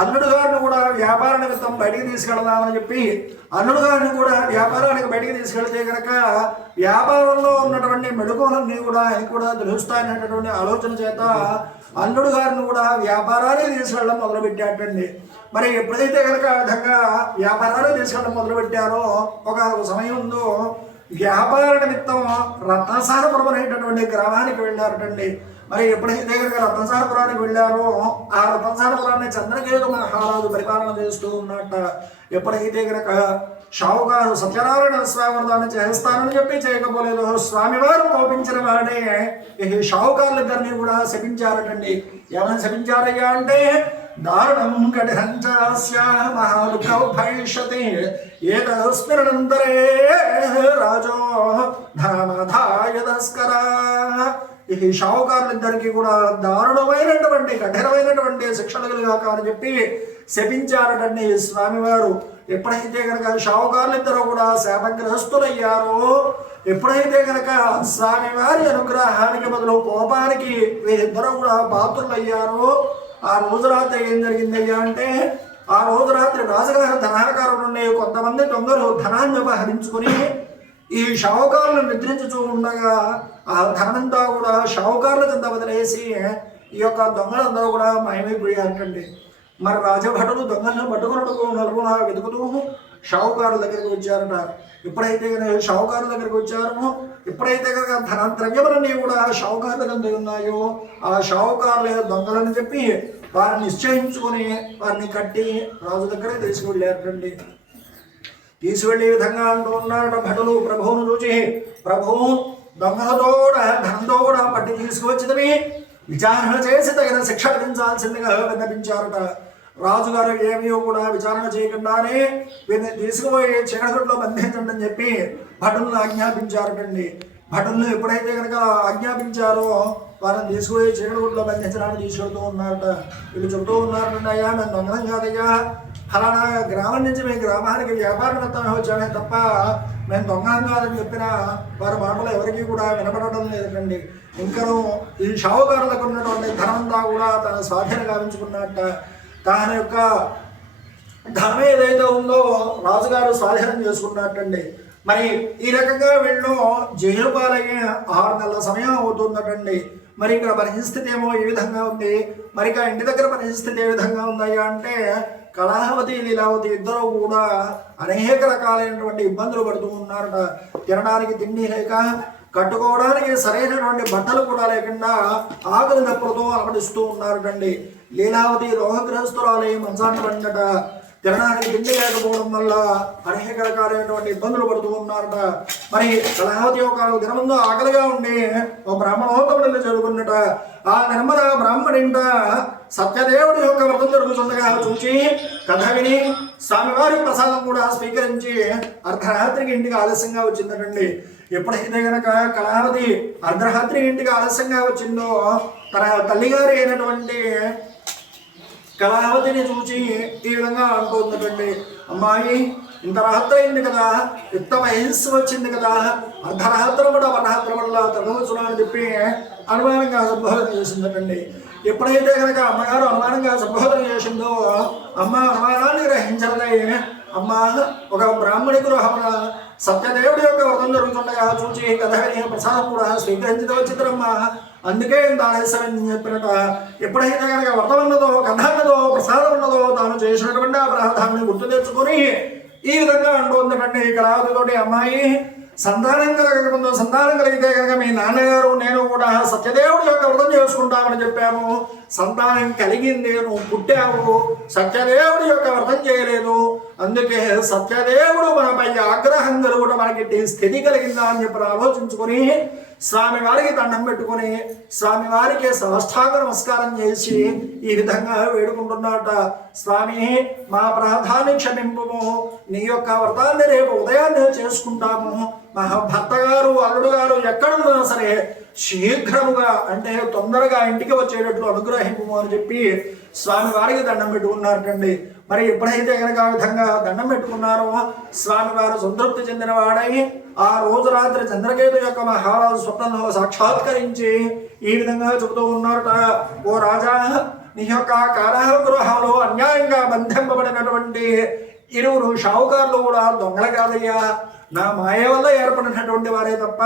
అల్లుడు గారిని కూడా వ్యాపార నిమిత్తం బయటికి తీసుకెళ్దామని చెప్పి అల్లుడు గారిని కూడా వ్యాపారానికి బయటికి తీసుకెళ్తే కనుక వ్యాపారంలో ఉన్నటువంటి మెళుకువలన్నీ కూడా ఆయన కూడా తెలుస్తాయనేటటువంటి ఆలోచన చేత అల్లుడు గారిని కూడా వ్యాపారానికి తీసుకెళ్ళడం మొదలుపెట్టాటండి. మరి ఎప్పుడైతే కనుక ఆ విధంగా వ్యాపారానికి తీసుకెళ్ళడం మొదలుపెట్టారో ఒక సమయంలో వ్యాపార నిమిత్తం రత్నసారపురం అనేటటువంటి గ్రామానికి వెళ్ళారటండి. మరి ఎప్పుడైతే కనుక రత్నసారపురానికి వెళ్ళారో ఆ రత్నసారపురాన్ని చంద్రకేతు మహారాజు పరిపాలన చేస్తూ ఉన్నట్ట. ఎప్పుడైతే కనుక షావుకారు సత్యనారాయణ స్వామి వ్రతాన్ని చేస్తానని చెప్పి చేయకపోలేదు, స్వామివారు కోపించిన వాడే ఈ షావుకారులిద్దరినీ కూడా శపించారటండి. ఏమైనా శపించారయ్యా అంటే దారుణం కఠినంచాస్య మహాదుఃఖం భవిష్యతి ఏతస్మిన్నంతరే రాజో ధనమధాయ తస్కరా. ఈ షావుకారులిద్దరికీ కూడా దారుణమైనటువంటి కఠినమైనటువంటి శిక్షలు కలిగాక అని చెప్పి శపించారటండి స్వామివారు. ఎప్పుడైతే కనుక షావుకారులిద్దరూ కూడా శాపగ్రస్తులయ్యారో, ఎప్పుడైతే కనుక స్వామివారి అనుగ్రహానికి బదులు కోపానికి వీరిద్దరూ కూడా పాత్రులయ్యారో ఆ రోజు రాత్రి ఏం జరిగిందయ్యా అంటే ఆ రోజు రాత్రి రాజుగారి ధనాకారం నుండి కొంతమంది దొంగలు ధనాన్ని అపహరించుకుని ఈ షావుకారులను నిద్రించుతూ ఉండగా ఆ ధనమంతా కూడా షావుకారుల కింద వదిలేసి ఈ యొక్క దొంగలందరూ కూడా మాయమైపోయారంటండి. మరి రాజభటులు దొంగలను పట్టుకున్నట్టుకు నలుగురు వెతుకుతూ షావుకారుల దగ్గరికి వచ్చారట. ఎప్పుడైతే కనుక షావుకారుల దగ్గరికి వచ్చారో, ఎప్పుడైతే కనుక ద్రవ్యములన్నీ కూడా షావుకారుల కింద ఉన్నాయో ఆ షావుకారుల దొంగలని చెప్పి వారిని నిశ్చయించుకొని వారిని కట్టి రాజు దగ్గరే తీసుకువెళ్ళారటండి. తీసుకువెళ్ళే విధంగా అంటూ ఉన్నారట భటులు ప్రభువును చూచి, ప్రభు దొంగలతో ధనంతో కూడా పట్టి తీసుకువచ్చినవి విచారణ చేసి తగిన శిక్ష విధించాల్సిందిగా విన్నపించారట. రాజుగారు ఏమీ కూడా విచారణ చేయకుండానే వీరిని తీసుకుపోయి చీకటిలో బంధించండి అని చెప్పి భటులను ఆజ్ఞాపించారటండి. భటులను ఎప్పుడైతే కనుక ఆజ్ఞాపించారో వారిని తీసుకుపోయి చీకటిలో బంధించడానికి తీసుకెళ్తూ ఉన్నారట. వీళ్ళు చెబుతూ ఉన్నారట, అయ్యా మేము దొంగలం కాదయ్యా, ఫలానా గ్రామం నుంచి మేము గ్రామానికి వ్యాపార నిమిత్తం వచ్చామే తప్ప మేము దొంగలం కాదని చెప్పినా వారి మాటలు ఎవరికి కూడా వినపడటం లేదండి. ఇంకనూ ఈ షావుకారులకు ఉన్నటువంటి ధనమంతా కూడా తన స్వాధీన గావించుకున్నట్ట. తన యొక్క ధనం ఏదైతే ఉందో రాజుగారు స్వాధీనం చేసుకున్నట్టండి. మరి ఈ రకంగా వీళ్ళు జైలు పాలయ్యే 6 నెలల సమయం అవుతుందటండి. మరి ఇక్కడ పరిస్థితి ఏమో ఏ విధంగా ఉంది, మరి ఇక ఇంటి దగ్గర పరిస్థితి ఏ విధంగా ఉందయ్యా అంటే కళావతి లీలావతి ఇద్దరు కూడా అనేక రకాలైనటువంటి ఇబ్బందులు పడుతూ ఉన్నారట. తినడానికి తిండి లేక, కట్టుకోవడానికి సరైనటువంటి బట్టలు కూడా లేకుండా ఆకలి దప్పులతో అలమటిస్తూ ఉన్నారటండి. లీలావతి రోగగ్రస్తురాలే మంచాన్ని పడినట. తినడానికి తిండి లేకపోవడం వల్ల అనేక రకాలైనటువంటి ఇబ్బందులు పడుతూ ఉన్నారట. మరి కళావతి ఒక దినముందు ఆకలిగా ఉండి ఓ బ్రాహ్మణోత్తముడిని చదువుకున్నట. ఆ నిర్మల బ్రాహ్మణింట సత్యదేవుడి యొక్క వ్రతం జరుగుతుండగా చూచి కథ విని స్వామివారి ప్రసాదం కూడా స్వీకరించి అర్ధరాత్రికి ఇంటికి ఆలస్యంగా వచ్చిందటండి. ఎప్పుడైతే కనుక కళావతి అర్ధరాత్రి ఇంటికి ఆలస్యంగా వచ్చిందో తన తల్లిగారు అయినటువంటి కళావతిని చూచి ఈ విధంగా అనుకుంటుందండి, అమ్మాయి ఇంత రాత్రి అయింది కదా, ఇంత వయస్సు వచ్చింది కదా, అర్ధరాత్రి కూడా వనరాత్రి వల్ల తగవచ్చునా అని చెప్పి అనుమానంగా సంబోధన చేసిందటండి. ఎప్పుడైతే కనుక అమ్మగారు అనుమానంగా సంబోధన చేసిందో అమ్మ అనుమానాన్ని గ్రహించలే. అమ్మ ఒక బ్రాహ్మణి గృహమున సత్యదేవుడి యొక్క వ్రతం జరుగుతుండగా చూచి కథ ప్రసాదం కూడా స్వీకరించడం వచ్చిద్దరమ్మ, అందుకే ఇంత ఆలస్యమని చెప్పినట. ఎప్పుడైతే కనుక వ్రతం ఉన్నదో, కథ ఉన్నదో, ప్రసాదం ఉన్నదో తాను చేసినటువంటి అపరాధాన్ని గుర్తు తెచ్చుకొని ఈ విధంగా అంటుందండి. కళావతితోటి అమ్మాయి సంతానం కలగకముందు సంతానం కలిగితే కనుక మీ నాన్నగారు నేను కూడా సత్యదేవుడి యొక్క వ్రతం చేసుకుంటామని చెప్పాము. సంతానం కలిగింది, నువ్వు పుట్టావు, సత్యదేవుడి యొక్క వ్రతం చేయలేదు. అందుకే సత్యదేవుడు మనపై ఆగ్రహం కలుగుట మనకి స్థితి కలిగిందా అని చెప్పి ఆలోచించుకొని స్వామివారికి దండం పెట్టుకుని స్వామివారికి సాష్టాంగ నమస్కారం చేసి ఈ విధంగా వేడుకుంటున్నట. స్వామి, మా ప్రాధాన్య క్షమింపము, నీ యొక్క వ్రతాన్ని రేపు ఉదయాన్నే చేసుకుంటాము. మా భర్త గారు అల్లుడు గారు ఎక్కడున్నా సరే శీఘ్రముగా అంటే తొందరగా ఇంటికి వచ్చేటట్లు అనుగ్రహింపము అని చెప్పి స్వామివారికి దండం పెట్టుకున్నారటండి. మరి ఎప్పుడైతే కనుక ఆ విధంగా దండం పెట్టుకున్నారో స్వామివారు సంతృప్తి చెందిన వాడై ఆ రోజు రాత్రి చంద్రకేతు యొక్క మహారాజు స్వప్నంలో సాక్షాత్కరించి ఈ విధంగా చెబుతూ ఉన్నారట. ఓ రాజా, నీ యొక్క కారాగృహంలో అన్యాయంగా బంధింపబడినటువంటి ఇరువురు షావుకారులు కూడా దొంగలు కాదయ్యా, నా మాయ వల్ల ఏర్పడినటువంటి వారే తప్ప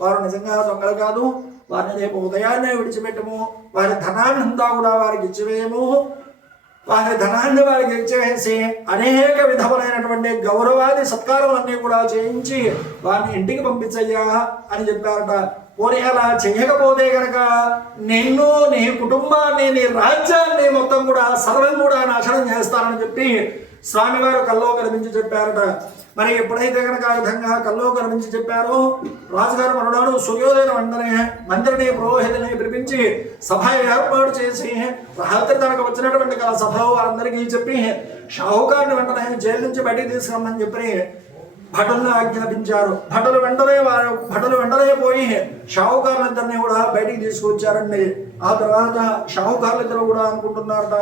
వారు నిజంగా దొంగలు కాదు. వారిని రేపు ఉదయాన్నే విడిచిపెట్టము, వారి ధనాన్ని అంతా కూడా వారికి ఇచ్చివేయము. వారి ధనాన్ని వారికి ఇచ్చివేసి అనేక విధములైనటువంటి గౌరవాది సత్కారాలన్నీ కూడా చేయించి వారిని ఇంటికి పంపించయ్యా అని చెప్పారట. పోనీ అలా చేయకపోతే కనుక నిన్ను, నీ కుటుంబాన్ని, నీ రాజ్యాన్ని మొత్తం కూడా సర్వం కూడా నాశనం చేస్తారని చెప్పి స్వామివారు కల్లో కనిపించి చెప్పారట. మరి ఎప్పుడైతే కనుక ఆ విధంగా కల్లో కనిపించి చెప్పారో రాజుగారు మరునాడు సూర్యోదయం వెంటనే మంత్రిని పురోహితుని పిలిపించి సభ ఏర్పాటు చేసి రాత్రి తనకు వచ్చినటువంటి సభలో వారందరికీ చెప్పి షావుకారుని వెంటనే జైలు నుంచి బయటికి తీసుకురమ్మని చెప్పి భటులను ఆజ్ఞాపించారు. భటులు వెంటనే పోయి షావుకారులిద్దరిని కూడా బయటికి తీసుకొచ్చారండి. ఆ తర్వాత షావుకారులిద్దరు కూడా అనుకుంటున్నారట,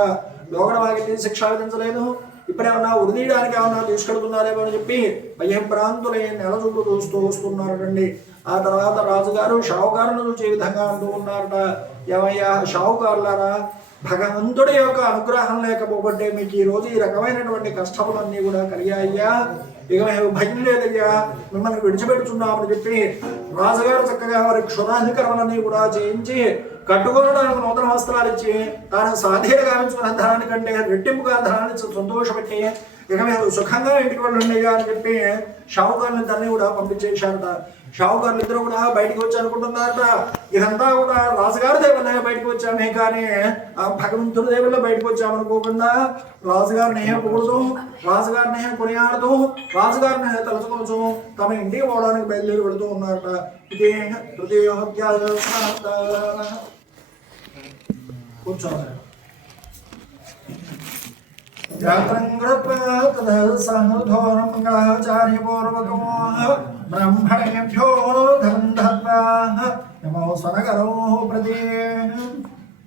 లోగడ వారికి శిక్ష విధించలేదు, ఇప్పుడేమన్నా ఉరిదీయడానికి ఏమన్నా తీసుకెళ్తున్నారేమో అని చెప్పి భయం ప్రాంతులై నెల చూపు చూస్తూ వస్తున్నారటండి. ఆ తర్వాత రాజుగారు షావుకారులను చూసే విధంగా అంటూ ఉన్నారట, ఏమయ్యా షావుకారులారా, భగవంతుడి యొక్క అనుగ్రహం లేకపోబట్టే మీకు ఈ రోజు ఈ రకమైనటువంటి కష్టములన్నీ కూడా కలిగాయ్యా. ఇక మేము భయం లేదయ్యా, మిమ్మల్ని విడిచిపెడుతున్నామని చెప్పి రాజుగారు చక్కగా వారి క్షురాధికరములన్నీ కూడా చేయించి కట్టుకోవడానికి నూతన వస్త్రాలు ఇచ్చి తాను సాధీర గావించుకున్న ధనానికంటే రెట్టింపుగా ధనాన్ని సంతోషపెట్టి ఇక మేము సుఖంగా ఇంటికి వెళ్ళండి అని చెప్పి షావుకారులిద్దరిని కూడా పంపించేశారట. షావుకారులిద్దరూ కూడా బయటకు వచ్చి అనుకుంటున్నారట, ఇదంతా కూడా రాజుగారి దేవుళ్ళ బయటకు వచ్చామే కానీ ఆ భగవంతుడి దేవుళ్ళ బయటకు వచ్చామనుకోకుండా రాజుగారిని పొగుడుతూ, రాజుగారిని కొనియాడుతూ, రాజుగారిని తలుచుకోవచ్చు తమ ఇంటికి పోవడానికి బయలుదేరి వెళుతూ ఉన్నారట. ఇదే తృతీయోధ్యాయ కూర్చోవాలి. బ్రహ్మణేభ్యో ధనం దత్వా నమో స్వనగరో ప్రతి.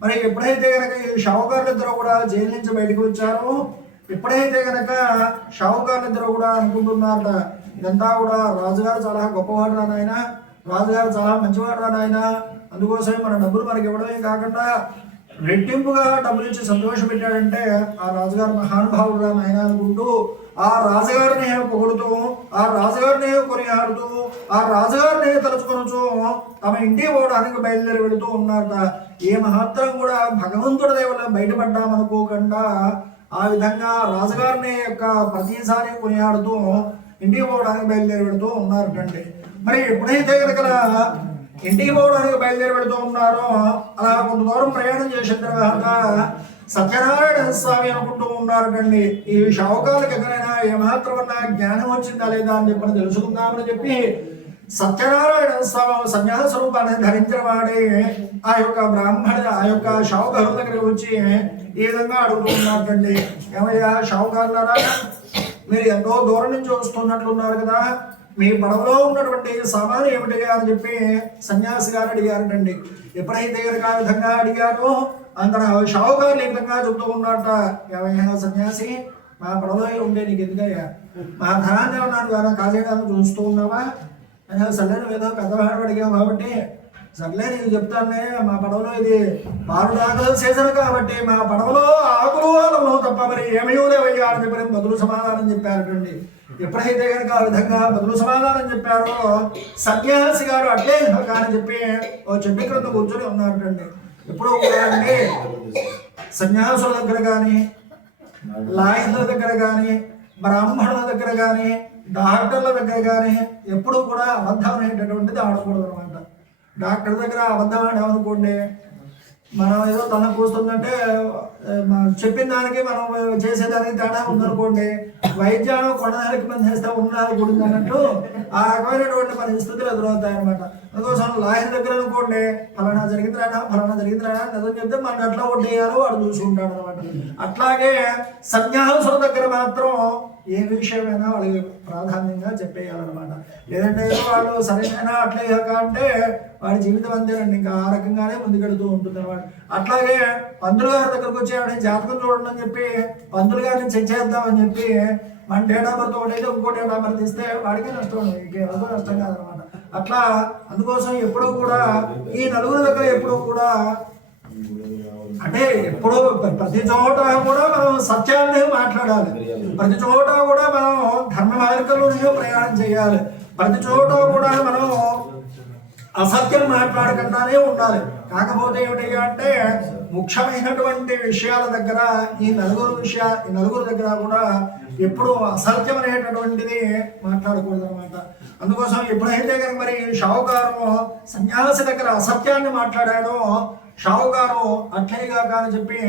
మరి ఎప్పుడైతే కనుక ఈ షావుకారులిద్దరూ కూడా జైలు నుంచి బయటకు వచ్చారో ఎప్పుడైతే కనుక షావుకారులిద్దరూ కూడా అనుకుంటున్నారట, ఇదంతా కూడా రాజుగారు చాలా గొప్పవాడు రా నాయన, రాజుగారు చాలా మంచివాడు రా నాయన, అందుకోసమే మన డబ్బులు మనకి ఇవ్వడమే కాకుండా రెట్టింపుగా డబ్బులు ఇచ్చి సంతోషం పెట్టాడంటే ఆ రాజుగారు మహానుభావుడు రా నాయన అనుకుంటూ ఆ రాజుగారిని పొగుడుతూ, ఆ రాజుగారిని కొనియాడుతూ, ఆ రాజుగారిని తలుచుకొనుచు తమ ఇంటికి పోవడానికి బయలుదేరి వెళుతూ ఉన్నారట. ఏ మహాత్రం కూడా భగవంతుడి దేవుళ్ళ బయటపడ్డామనుకోకుండా ఆ విధంగా రాజుగారిని యొక్క ప్రతిసారి కొనియాడుతూ ఇంటికి పోవడానికి బయలుదేరి వెళుతూ ఉన్నారటండి. మరి ఎప్పుడైతే కనుక ఇంటికి పోవడానికి బయలుదేరి వెళుతూ ఉన్నారో అలా కొంత దూరం ప్రయాణం చేసిన తర్వాత సత్యనారాయణ స్వామి అనుకుంటూ ఉన్నారటండి, ఈ షావుకారులకు ఎక్కడైనా ఏమాత్రమన్నా జ్ఞానం వచ్చిందా లేదా అని చెప్పని తెలుసుకుందామని చెప్పి సత్యనారాయణ స్వామి సన్యాస రూపాన్ని ధరించిన వాడే ఆ యొక్క బ్రాహ్మణ ఆ యొక్క షావుకారుల దగ్గరికి వచ్చి ఈ విధంగా అడుగుతూ ఉన్నారటండి, ఏమయ్యా షావుకారులారా, మీరు ఎంతో దూరం నుంచి వస్తున్నట్లున్నారు కదా, మీ పడవలో ఉన్నటువంటి సామాను ఏమిటి అని చెప్పి సన్యాసి గారు అడిగారటండి. ఎప్పుడైతే కనుక ఆ విధంగా అడిగారో అంత షావుకారులు ఈ విధంగా చెబుతూ ఉన్నారట, ఏమయ్యా సన్యాసి, మా పడవలో ఉండే నీకు ఎందుకయ్యా, మా ధనాన్ని ఉన్నాను వేరే కాజేయడానికి చూస్తూ ఉన్నావా, సర్లే నువ్వు ఏదో పెద్దవాడు అడిగావు కాబట్టి సర్లే నీకు చెప్తానే, మా పడవలో ఇది మారుడాకుల సీజన్ కాబట్టి మా పడవలో ఆకులు అలములు తప్ప మరి ఏమీ లేవయ్యా అని చెప్పి బదులు సమాధానం చెప్పారటండి. ఎప్పుడైతే కనుక ఆ విధంగా బదులు సమాధానం చెప్పారో సన్యాసి గారు అట్లే కానీ చెప్పి ఓ చెట్టు క్రింద కూర్చొని ఉన్నారటండి. ఎప్పుడు కూడా అండి సన్యాసుల దగ్గర కానీ లాయర్ల దగ్గర కానీ బ్రాహ్మణుల దగ్గర కానీ డాక్టర్ల దగ్గర కానీ ఎప్పుడూ కూడా అబద్ధం అనేటటువంటిది ఆడకూడదు అనమాట. డాక్టర్ దగ్గర అబద్ధం ఆడామనుకోండి, మనం ఏదో తల కూస్తుందంటే చెప్పిన దానికి మనం చేసేదానికి తేడా ఉందనుకోండి, వైద్యాలు కొనడానికి పని చేస్తే ఉన్నదానికి గుడి అన్నట్టు ఆ రకమైనటువంటి పరిస్థితులు ఎదురవుతాయి అనమాట. అందుకోసం లాయర్ దగ్గర అనుకోండి, ఫలానా జరిగిందిరానా నిజం చెప్తే మనం ఎట్లా ఒడ్డేయాలో వాడు చూసుకుంటాడు అనమాట. అట్లాగే సన్యాసుల దగ్గర మాత్రం ఏ విషయమైనా వాళ్ళకి ప్రాధాన్యంగా చెప్పేయాలన్నమాట. లేదంటే వాళ్ళు సరైన అట్లే అంటే వాడి జీవితం అంతేనండి, ఇంకా ఆ రకంగానే ముందుకెడుతూ ఉంటుంది అనమాట. అట్లాగే పంతులు గారి దగ్గరకు వచ్చి ఆవిడ జాతకం చూడండి అని చెప్పి పంతులు గారిని చెక్ చేద్దామని చెప్పి మన డేట్ ఆఫ్ బర్త్ ఒకటైతే ఇంకో డేట్ ఆఫ్ బర్త్ ఇస్తే వాడికే నష్టం, ఇంకెవరికో నష్టం కాదనమాట. అట్లా అందుకోసం ఎప్పుడూ కూడా ఈ నలుగురు దగ్గర ఎప్పుడూ కూడా అంటే ఎప్పుడు ప్రతి చోట కూడా మనం సత్యాన్ని మాట్లాడాలి, ప్రతి చోట కూడా మనం ధర్మ మార్గంలోనే ప్రయాణం చేయాలి, ప్రతి చోట కూడా మనం అసత్యం మాట్లాడకుండానే ఉండాలి. కాకపోతే ఏమిటి అంటే ముఖ్యమైనటువంటి విషయాల దగ్గర ఈ నలుగురు దగ్గర కూడా ఎప్పుడు అసత్యం అనేటటువంటిది మాట్లాడకూడదు అనమాట. అందుకోసం ఎప్పుడైతే కనుక మరి షావుకారు సన్యాసి దగ్గర అసత్యాన్ని మాట్లాడాడో షావుకారు అట్లేగా అని చెప్పి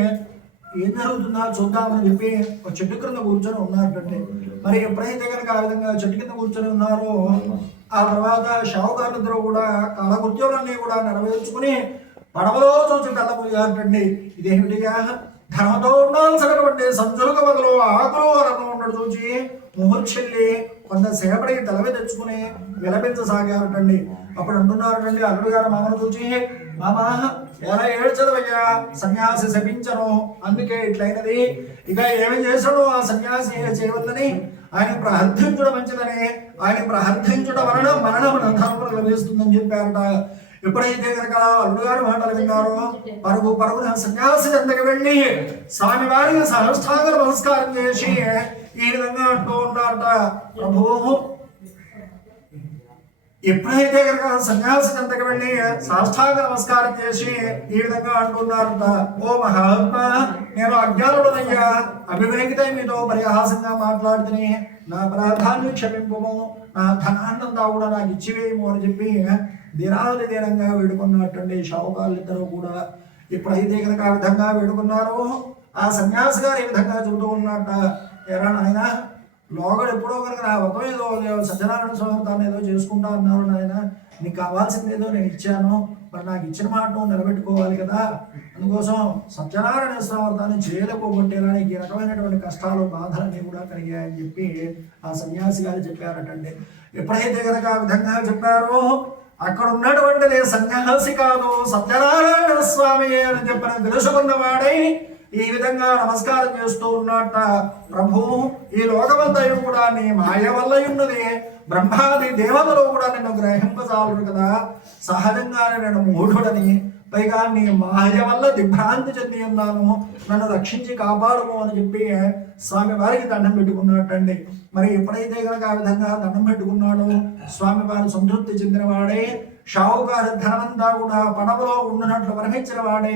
ఏం జరుగుతుందా చూద్దామని చెప్పి ఒక చెట్టు కింద కూర్చొని ఉన్నారంటే, మరి ఎప్పుడైతే కనుక ఆ విధంగా చెట్టు కింద కూర్చొని ఉన్నారో ఆ తర్వాత షావుకారులిద్దరూ కూడా కాలకృత్యాలన్నీ కూడా నెరవేర్చుకుని పడవలో చూసి కళ్ళపోయారంటండి. ఇదేమిటిగా ధర్మతో ఉండాల్సినటువంటి సంచులకు బదులు ఆకులు రకం ఉండడు చూసి ముహూర్చెల్లి కొంతసేపటి తలవి తెచ్చుకుని విలపించసాగారటండి. అప్పుడు అంటున్నారటండి అల్లుడు గారు మామను చూసి, మామా ఎలా ఏడ్చదవయ్యా, సన్యాసి శపించను, అందుకే ఇట్లయినది, ఇక ఏమి చేశాడు ఆ సన్యాసి చేయవద్దని ఆయన ప్రార్థించడం మంచిదని, ఆయన ప్రార్థించడం వలన మరణం లభిస్తుందని చెప్పారట. ఎప్పుడైతే కనుక అల్లుడు గారు మాటలు విన్నారో పరుగున సన్యాసి దగ్గరికి వెళ్ళి స్వామివారికి సహస్రాంగ నమస్కారం చేసి ఈ విధంగా అంటూ ఉన్నారట, ప్రభు ఎప్పుడైతే కనుక సన్యాసి దగ్గరికి వెళ్ళి సాష్టాంగ నమస్కారం చేసి ఈ విధంగా అంటున్నారట, ఓ మహాత్మా, నేను అజ్ఞానుడనయ్యా, అవివేకిత మీతో పరిహాసంగా మాట్లాడుతుని నా అపరాధాన్ని క్షమింపము, నా ధనాన్నంతా కూడా నాకు ఇచ్చివేయము అని చెప్పి దీనంగా వేడుకున్నట్టండి షావుకారులిద్దరూ కూడా. ఎప్పుడైతే కనుక ఆ విధంగా వేడుకున్నారో ఆ సన్యాసి గారు ఈ విధంగా చెబుతూ ఉన్నట్ట, ఎరా నాయన, లోగడు ఎప్పుడో కనుక నా వ్రతం ఏదో సత్యనారాయణ స్వామి ఏదో చేసుకుంటా అన్నారు నాయన, నీకు కావాల్సింది ఏదో నేను ఇచ్చాను, మరి నాకు ఇచ్చిన మాట నిలబెట్టుకోవాలి కదా, అందుకోసం సత్యనారాయణ స్వామి వ్రతాన్ని చేయలేకపోగొట్టేలా నీకు ఈ రకమైనటువంటి కష్టాలు బాధలన్నీ కూడా కలిగాయని చెప్పి ఆ సన్యాసి గారు చెప్పారటండి. ఎప్పుడైతే కనుక ఆ విధంగా చెప్పారో అక్కడ ఉన్నటువంటిది సన్యాసి కాదు సత్యనారాయణ స్వామి అని చెప్పని తెలుసుకున్నవాడై ఈ విధంగా నమస్కారం చేస్తూ ఉన్నట్ట, ప్రభు ఈ లోకమంతయు కూడా నీ మాయ వల్ల ఉన్నది, బ్రహ్మాది దేవతలు కూడా నిన్ను గ్రహింపజాలరు కదా, సహజంగానే నేను మూఢుడని, పైగా నీ మాయ వల్ల దిగ్భ్రాంతి చెంది ఉన్నాను, నన్ను రక్షించి కాపాడుము అని చెప్పి స్వామి వారికి దండం పెట్టుకున్నట్టండి. మరి ఎప్పుడైతే కనుక ఆ విధంగా దండం పెట్టుకున్నాడో స్వామి వారు సంతృప్తి చెందినవాడే, షావుకారు ధనమంతా కూడా పడవలో ఉన్నట్లు వర్ణించిన వాడే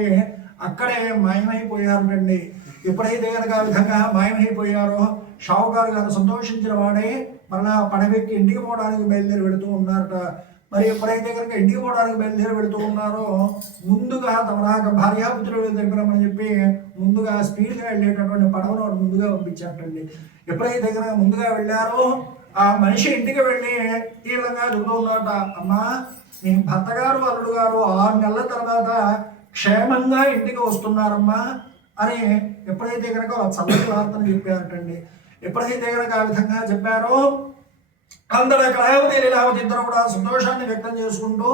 అక్కడే మాయమైపోయారండి. ఎప్పుడైతే కనుక ఆ విధంగా మాయమైపోయారో షావుకారు గారు సంతోషించిన వాడే మరలా పడవెక్కి ఇంటికి పోవడానికి బయలుదేరి వెళుతూ ఉన్నారట. మరి ఎప్పుడైతే కనుక ఇంటికి పోవడానికి బయలుదేరి వెళుతూ ఉన్నారో ముందుగా తమ భార్యాపుత్రులు దగ్గరమని చెప్పి ముందుగా స్పీడ్గా వెళ్ళేటటువంటి పడవను ముందుగా పంపించారటండి. ఎప్పుడైతే కనుక ముందుగా వెళ్ళారో ఆ మనిషి ఇంటికి వెళ్ళి ఈ విధంగా చెబుతూ ఉన్నారట, అమ్మా నీ భర్త గారు అల్లుడు గారు 6 నెలల తర్వాత క్షేమంగా ఇంటికి వస్తున్నారమ్మా అని ఎప్పుడైతే కనుక చల్లటి వార్తను చెప్పారటండి. ఎప్పుడైతే కనుక ఆ విధంగా చెప్పారో అందరూ కళావతి లీలావతి ఇద్దరు కూడా సంతోషాన్ని వ్యక్తం చేసుకుంటూ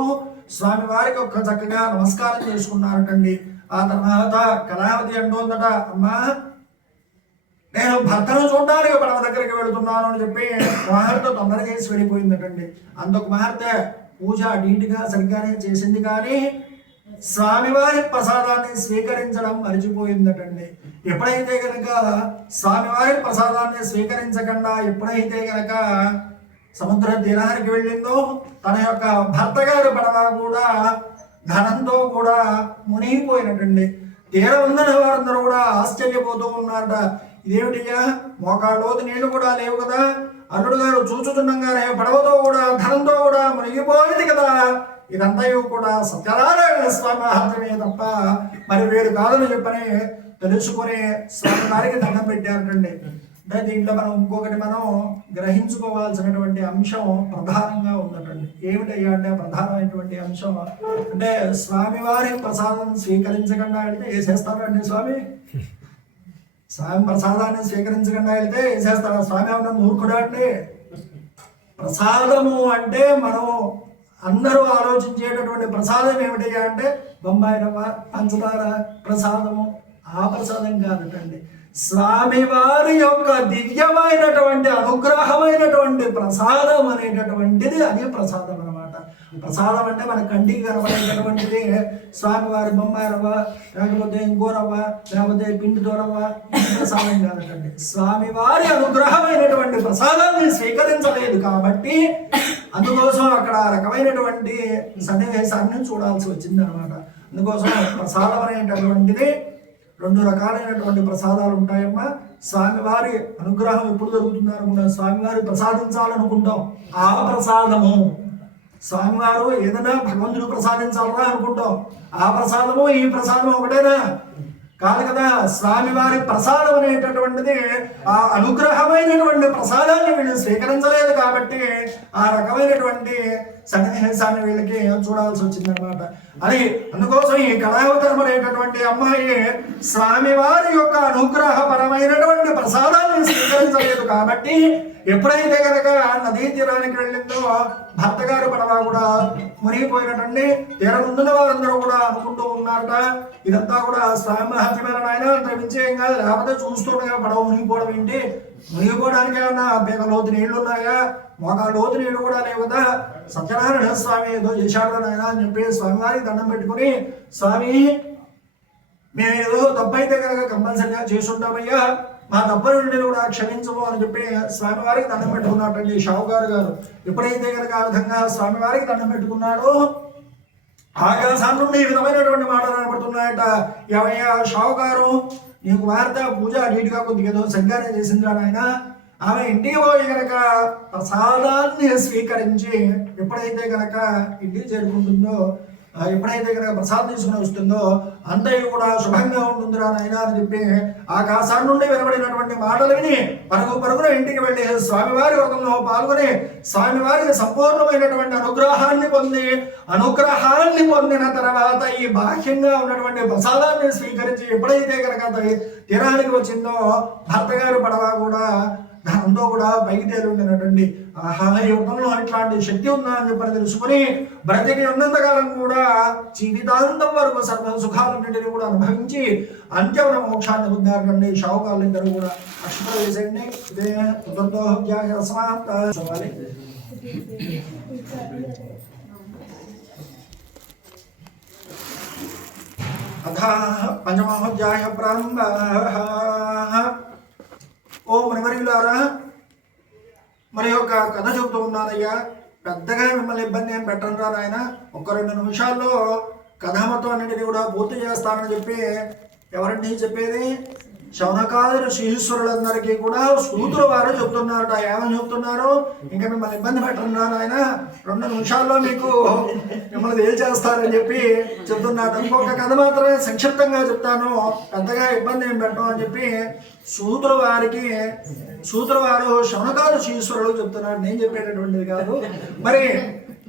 స్వామి వారికి ఒక చక్కగా నమస్కారం చేసుకున్నారటండి. ఆ తర్వాత కళావతి అంటోందట, అమ్మా నేను భర్తను చూడడానికి పడవ దగ్గరికి వెళుతున్నాను అని చెప్పి కుమార్తె తొందరగా చేసి వెళ్ళిపోయిందటండి. అంత కుమార్తె పూజ నీటిగా సరిగ్గానే చేసింది, కానీ స్వామివారి ప్రసాదాన్ని స్వీకరించడం మరిచిపోయిందటండి. ఎప్పుడైతే కనుక స్వామివారి ప్రసాదాన్ని స్వీకరించకుండా ఎప్పుడైతే కనుక సముద్ర తీరానికి వెళ్ళిందో తన యొక్క భర్త గారి పడవ కూడా ధనంతో కూడా మునిగిపోయినట్టండి. తీరం ఉందని వారందరూ కూడా ఆశ్చర్యపోతూ ఉన్నారట. ఇదేమిటయ్యా మోకాళ్ళోతు నీళ్లు కూడా లేవు కదా, అల్లుడు గారు చూచుచుండగానే పడవతో కూడా ధనంతో కూడా మునిగిపోయింది కదా, ఇదంతా కూడా సత్యనారాయణ స్వామి మహాత్మే తప్ప మరి వేరు కాదని చెప్పని తెలుసుకొని స్వామి వారికి దండం పెట్టారండి. అంటే దీంట్లో మనం ఇంకొకటి మనం గ్రహించుకోవాల్సినటువంటి అంశం ప్రధానంగా ఉందటండి. ఏమిటయ్యా అంటే ప్రధానమైనటువంటి అంశం అంటే స్వామివారి ప్రసాదం స్వీకరించకుండా వెళ్తే వేసేస్తారండి స్వామి. స్వామి ప్రసాదాన్ని స్వీకరించకుండా వెళ్తే వేసేస్తారా స్వామి? ఏమన్నా మూర్ఖుడా అండి? ప్రసాదము అంటే మనం అందరూ ఆలోచించేటటువంటి ప్రసాదం ఏమిటయ్యా అంటే బొంబాయి రవ్వ పంచదార ప్రసాదము. ఆ ప్రసాదం కాదటండి, స్వామివారి యొక్క దివ్యమైనటువంటి అనుగ్రహమైనటువంటి ప్రసాదం అనేటటువంటిది అది ప్రసాదం అనమాట. ప్రసాదం అంటే మన కంటికి కనబడేటటువంటిది స్వామివారి బొమ్మాయి రవ్వ లేకపోతే ఇంకో రవ్వ లేకపోతే పిండితో రవ్వ ప్రసాదం కాదటండి. స్వామివారి అనుగ్రహమైనటువంటి ప్రసాదాన్ని స్వీకరించలేదు కాబట్టి అందుకోసం అక్కడ రకమైనటువంటి సన్నివేశాన్ని చూడాల్సి వచ్చింది అనమాట. అందుకోసం ప్రసాదం అనేటటువంటిది రెండు రకాలైనటువంటి ప్రసాదాలు ఉంటాయమ్మా. స్వామివారి అనుగ్రహం ఎప్పుడు జరుగుతుంది అనుకుంటాం, స్వామివారి ప్రసాదించాలనుకుంటాం ఆ ప్రసాదము. స్వామివారు ఏదైనా భగవంతుడు ప్రసాదించాలరా అనుకుంటాం, ఆ ప్రసాదము ఈ ప్రసాదం ఒకటేనా? కాదు కదా. స్వామివారి ప్రసాదం అనేటటువంటిది ఆ అనుగ్రహమైనటువంటి ప్రసాదాన్ని వీళ్ళు స్వీకరించలేదు కాబట్టి ఆ రకమైనటువంటి సన్నివేశాన్ని వీళ్ళకి చూడాల్సి వచ్చిందనమాట. అది అందుకోసం ఈ కళావతారం అనేటటువంటి అమ్మాయి స్వామివారి యొక్క అనుగ్రహపరమైనటువంటి ప్రసాదాన్ని స్వీకరించలేదు కాబట్టి ఎప్పుడైతే కనుక నదీ తీరానికి వెళ్ళిందో భర్త గారు పడవ కూడా మునిగిపోయినట్టండి. తీర ముందున్న వారందరూ కూడా అనుకుంటూ ఉన్నారట ఇదంతా కూడా స్వామి మహాత్మ్యమైన ఆయన అంతమించే ఏం కాదు, లేకపోతే చూస్తుండగా పడవ మునిగిపోవడం ఏంటి, మునిగిపోవడానికి ఏమన్నా బేగ లోతు నీళ్లు ఉన్నాయా, మోకాళ్ళ లోతు నీళ్లు కూడా లేవు కదా, సత్యనారాయణ స్వామి ఏదో చేశాడు నాయన అని చెప్పి స్వామివారికి దండం పెట్టుకుని స్వామి మేము ఏదో తప్పైతే కనుక కంపల్సరిగా చేసుంటామయ్యా, మా తప్పని నుండి కూడా క్షమించము అని చెప్పి స్వామివారికి దండం పెట్టుకున్నాడండి షావుకారు గారు. ఎప్పుడైతే కనుక ఆ విధంగా స్వామివారికి దండం పెట్టుకున్నాడో ఆకాశం నుండి ఈ విధమైనటువంటి మాటలు కనబడుతున్నాయట. ఏమయ్యా షావుకారు, నీకు వార్త పూజ నీటిగా కొద్దిగా ఏదో సరిగానే చేసిందిరా నాయన. ఆమె ఇంటికి పోయి కనుక ప్రసాదాన్ని స్వీకరించి ఎప్పుడైతే కనుక ఇంటికి చేరుకుంటుందో, ఎప్పుడైతే కనుక ప్రసాదం తీసుకుని వస్తుందో అంతయు కూడా శుభంగా ఉంటుందిరా నాయన అని చెప్పి ఆకాశం నుండి వెలువడినటువంటి మాటలు విని పరుగున ఇంటికి వెళ్ళి స్వామివారి వ్రతంలో పాల్గొని స్వామివారికి సంపూర్ణమైనటువంటి అనుగ్రహాన్ని పొందిన తర్వాత ఈ బాహ్యంగా ఉన్నటువంటి ప్రసాదాన్ని స్వీకరించి ఎప్పుడైతే కనుక తీరానికి వచ్చిందో భర్త గారి పడవ కూడా దాంతో కూడా పైకి తేలుండినటండి. ఆహా, ఈ వ్రతంలో ఇట్లాంటి శక్తి ఉందా అని చెప్పని తెలుసుకుని బ్రతికి ఉన్నంతకాలం కూడా జీవితాంతం వరకు సర్వ సుఖాలన్నింటినీ కూడా అనుభవించి అంత్యమున మోక్షాన్ని పొందారండి షావుకారులు ఇద్దరు కూడా. అక్షతలు వేసేయండి. ఇదే సమాప్త చదవాలి. అథ పంచమోధ్యాయ ప్రారంభ. ఓ మునివరులారా, మరి ఒక కథ చెబుతూ ఉన్నానయ్యా. పెద్దగా మిమ్మల్ని ఇబ్బంది ఏం పెట్టను రా నాయన, ఒక 2 నిమిషాల్లో కథ మొత్తం అన్నింటినీ కూడా పూర్తి చేస్తానని చెప్పి ఎవరండి చెప్పేది? శౌనకాదులు శ్రీశ్వరులందరికీ కూడా సూతుల వారు చెప్తున్నారట. ఏమని చెప్తున్నారు? ఇంకా మిమ్మల్ని ఇబ్బంది పెట్టను రా నాయన, 2 నిమిషాల్లో మీకు మిమ్మల్ని తేల్చేస్తారని చెప్పి చెప్తున్నారు. ఇంకొక కథ మాత్రమే సంక్షిప్తంగా చెప్తాను, పెద్దగా ఇబ్బంది ఏం పెట్టను అని చెప్పి సూతుల వారు శౌనకాదు శ్రీశ్వరులు చెప్తున్నారు, నేను చెప్పేటటువంటిది కాదు. మరి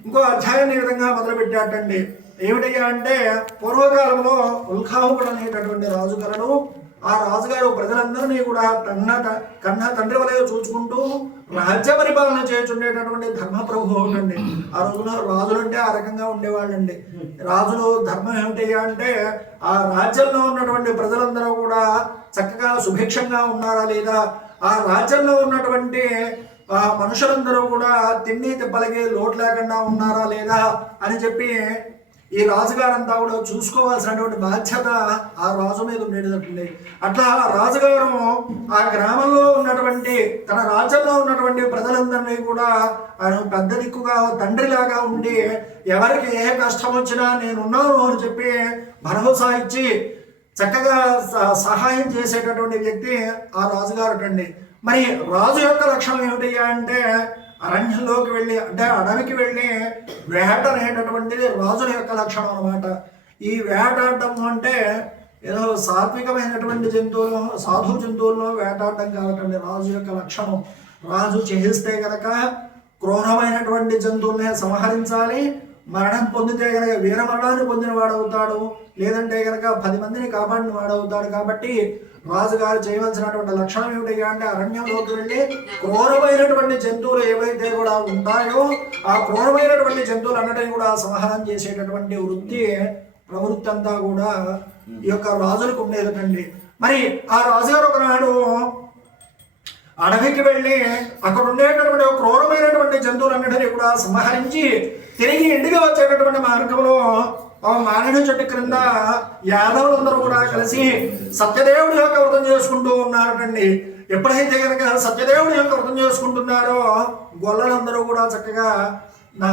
ఇంకో అధ్యాయాన్ని ఈ విధంగా మొదలుపెట్టాటండి. ఏమిటయ్యా అంటే పూర్వకాలంలో ఉల్కాముకుడు అనేటటువంటి రాజు కలడు. ఆ రాజుగారు ప్రజలందరినీ కూడా కన్న తండ్రి వలె చూచుకుంటూ రాజ్య పరిపాలన చేస్తుండేటటువంటి ధర్మప్రభు అవునండి. ఆ రోజున రాజులంటే ఆ రకంగా ఉండేవాళ్ళండి. రాజులు ధర్మం ఏమిటయ్యా అంటే ఆ రాజ్యంలో ఉన్నటువంటి ప్రజలందరూ కూడా చక్కగా సుభిక్షంగా ఉన్నారా లేదా, ఆ రాజ్యంలో ఉన్నటువంటి మనుషులందరూ కూడా తిండి తిప్పలకి లోటు లేకుండా ఉన్నారా లేదా అని చెప్పి ఈ రాజుగారంతా కూడా చూసుకోవాల్సినటువంటి బాధ్యత ఆ రాజు మీద ఉండేటట్టుంది. అట్లా రాజుగారు ఆ గ్రామంలో ఉన్నటువంటి తన రాజ్యంలో ఉన్నటువంటి ప్రజలందరినీ కూడా ఆయన పెద్ద దిక్కుగా తండ్రిలాగా ఉండి ఎవరికి ఏ కష్టం వచ్చినా నేనున్నాను అని చెప్పి భరోసా ఇచ్చి చక్కగా సహాయం చేసేటటువంటి వ్యక్తి ఆ రాజుగారు అండి. మరి రాజు యొక్క లక్షణం ఏమిటి అంటే అరణ్యంలోకి వెళ్ళి అంటే అడవికి వెళ్ళి వేట అనేటటువంటిది రాజుల యొక్క లక్షణం అనమాట. ఈ వేటాడటం అంటే ఏదో సాత్వికమైనటువంటి జంతువులు సాధు జంతువులను వేటాడటం కాదండి రాజు యొక్క లక్షణం. రాజు చేస్తే కనుక క్రూరమైనటువంటి జంతువుల్ని సంహరించాలి. మరణం పొందితే కనుక వీరమరణాన్ని పొందిన వాడవుతాడు, లేదంటే కనుక 10 మందిని కాపాడిన వాడవుతాడు. కాబట్టి రాజుగారు చేయవలసినటువంటి లక్షణం ఏమిటి అంటే అరణ్యంలోకి వెళ్ళి క్రూరమైనటువంటి జంతువులు ఏవైతే కూడా ఉంటాయో ఆ క్రూరమైనటువంటి జంతువులు అన్నిటిని కూడా సంహారం చేసేటటువంటి ప్రవృత్తి అంతా కూడా ఈ యొక్క రాజులకు ఉండేదండి. మరి ఆ రాజుగారు ఒకనాడు అడవికి వెళ్ళి అక్కడ ఉండేటటువంటి క్రూరమైనటువంటి జంతువులన్నిటినీ కూడా సంహరించి తిరిగి ఇంటికి వచ్చేటటువంటి మార్గంలో మారేడు చెట్టు క్రింద యాదవులందరూ కూడా కలిసి సత్యదేవుడి యొక్క వ్రతం చేసుకుంటూ ఉన్నారటండి. ఎప్పుడైతే కనుక సత్యదేవుడి యొక్క వ్రతం చేసుకుంటున్నారో గొల్లలందరూ కూడా చక్కగా నా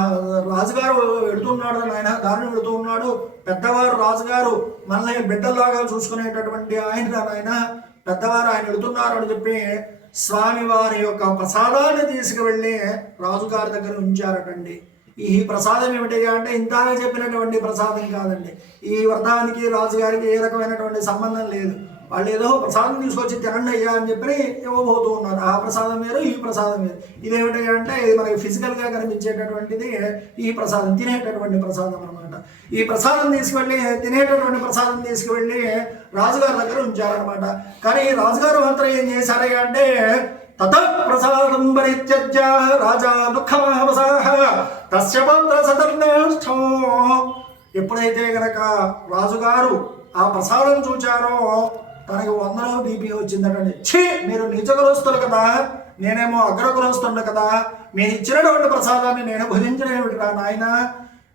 రాజుగారు వెళుతున్నాడు, నాయన దారిని వెళుతూ ఉన్నాడు, పెద్దవారు రాజుగారు మనల్ని బిడ్డల్లాగా చూసుకునేటటువంటి ఆయన పెద్దవారు ఆయన వెళుతున్నారు అని చెప్పి స్వామివారి యొక్క ప్రసాదాన్ని తీసుకువెళ్ళి రాజుగారి దగ్గర ఉంచారటండి. ఈ ప్రసాదం ఏమిటి అంటే ఇంతగా చెప్పినటువంటి ప్రసాదం కాదండి. ఈ వ్రతానికి రాజుగారికి ఏ రకమైనటువంటి సంబంధం లేదు. వాళ్ళు ఏదో ప్రసాదం తీసుకొచ్చి తినండి అయ్యా అని చెప్పి ఇవ్వబోతూ ఉన్నారు. ఆ ప్రసాదం వేరు, ఈ ప్రసాదం వేరు. ఇదేమిటి అంటే ఇది మనకి ఫిజికల్గా కనిపించేటటువంటిది ఈ ప్రసాదం, తినేటటువంటి ప్రసాదం అనమాట. ఈ ప్రసాదం తీసుకువెళ్ళి తినేటటువంటి ప్రసాదం తీసుకువెళ్ళి రాజుగారి దగ్గర ఉంచారనమాట. కానీ రాజుగారు మాత్రం ఏం చేశారయ్యా అంటే తతఃప్రసాదం పరిత్యజ్య రాజా దుఃఖమావసాహ తస్య పత్ర సతర్నష్టం. ఎప్పుడైతే గనక రాజుగారు ఆ ప్రసాదం చూచారో తనకి 100 బీపీ వచ్చిందటండి. ఛీ, మీరు నీచకులొస్తులు కదా, నేనేమో అగ్రకులొస్తున్నా కదా, మీరు ఇచ్చినటువంటి ప్రసాదాన్ని నేను భుజించిన ఏమిటిరా నాయన,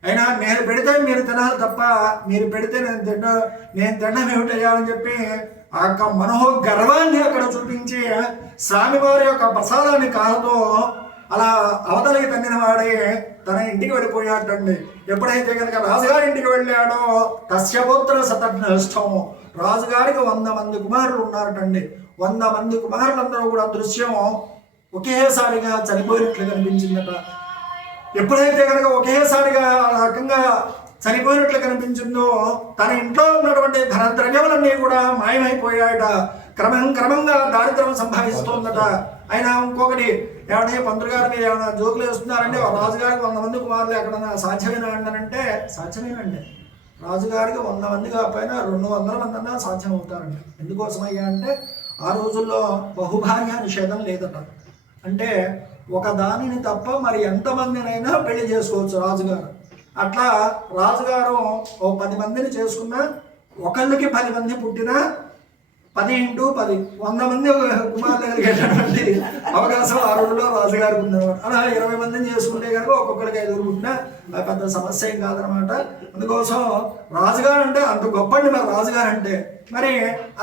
అయినా నేను పెడితే మీరు తినాలి తప్ప మీరు పెడితే నేను తినడం ఏమిటయ్యా అని చెప్పి ఆ యొక్క మనోగర్వాన్ని అక్కడ చూపించి స్వామివారి యొక్క ప్రసాదాన్ని కాలతో అలా అవతలికి తన్నిన వాడే తన ఇంటికి వెళ్ళిపోయాడండి. ఎప్పుడైతే కనుక రాజుగారి ఇంటికి వెళ్ళాడో తస్యపుత్ర సతర్నష్టం. రాజుగారికి 100 మంది కుమారులు ఉన్నారటండి. 100 మంది కుమారులందరూ కూడా దృశ్యం ఒకేసారిగా చనిపోయినట్లు కనిపించిందట. ఎప్పుడైతే కనుక ఒకేసారిగా ఆ రకంగా చనిపోయినట్లు కనిపించిందో తన ఇంట్లో ఉన్నటువంటి ధనద్రవ్యములన్నీ కూడా మాయమైపోయాయట. క్రమంగా దారిద్ర్యం సంభవిస్తోందట. ఆయన ఇంకొకటి ఏమంటే పంతులు గారు మీరు ఏమైనా జోకులు వేస్తున్నారంటే రాజుగారికి 100 మంది కుమారులు ఎక్కడన్నా సాధ్యమేనా అంటే సాధ్యమేనండి. రాజుగారికి 100 మంది కాకపోయినా 200 మంది అన్నా సాధ్యం అవుతారండి. ఎందుకోసమయ్యా అంటే ఆ రోజుల్లో బహుభార్య నిషేధం లేదట. అంటే ఒక దానిని తప్ప మరి ఎంతమందినైనా పెళ్లి చేసుకోవచ్చు రాజుగారు. అట్లా రాజుగారు 10 మందిని చేసుకున్నా ఒకళ్ళకి 10 మంది పుట్టినా 10 × 10 100 మంది కుమారులు కలిగేటటువంటి అవకాశం ఆ రోజుల్లో రాజుగారికి ఉందన్నమాట. అలా 20 మందిని చేసుకుంటే కనుక ఒక్కొక్కరికి 5 పుట్టినా పెద్ద సమస్య ఏం కాదనమాట. అందుకోసం రాజుగారు అంటే అంత గొప్పండి మరి రాజుగారు అంటే. మరి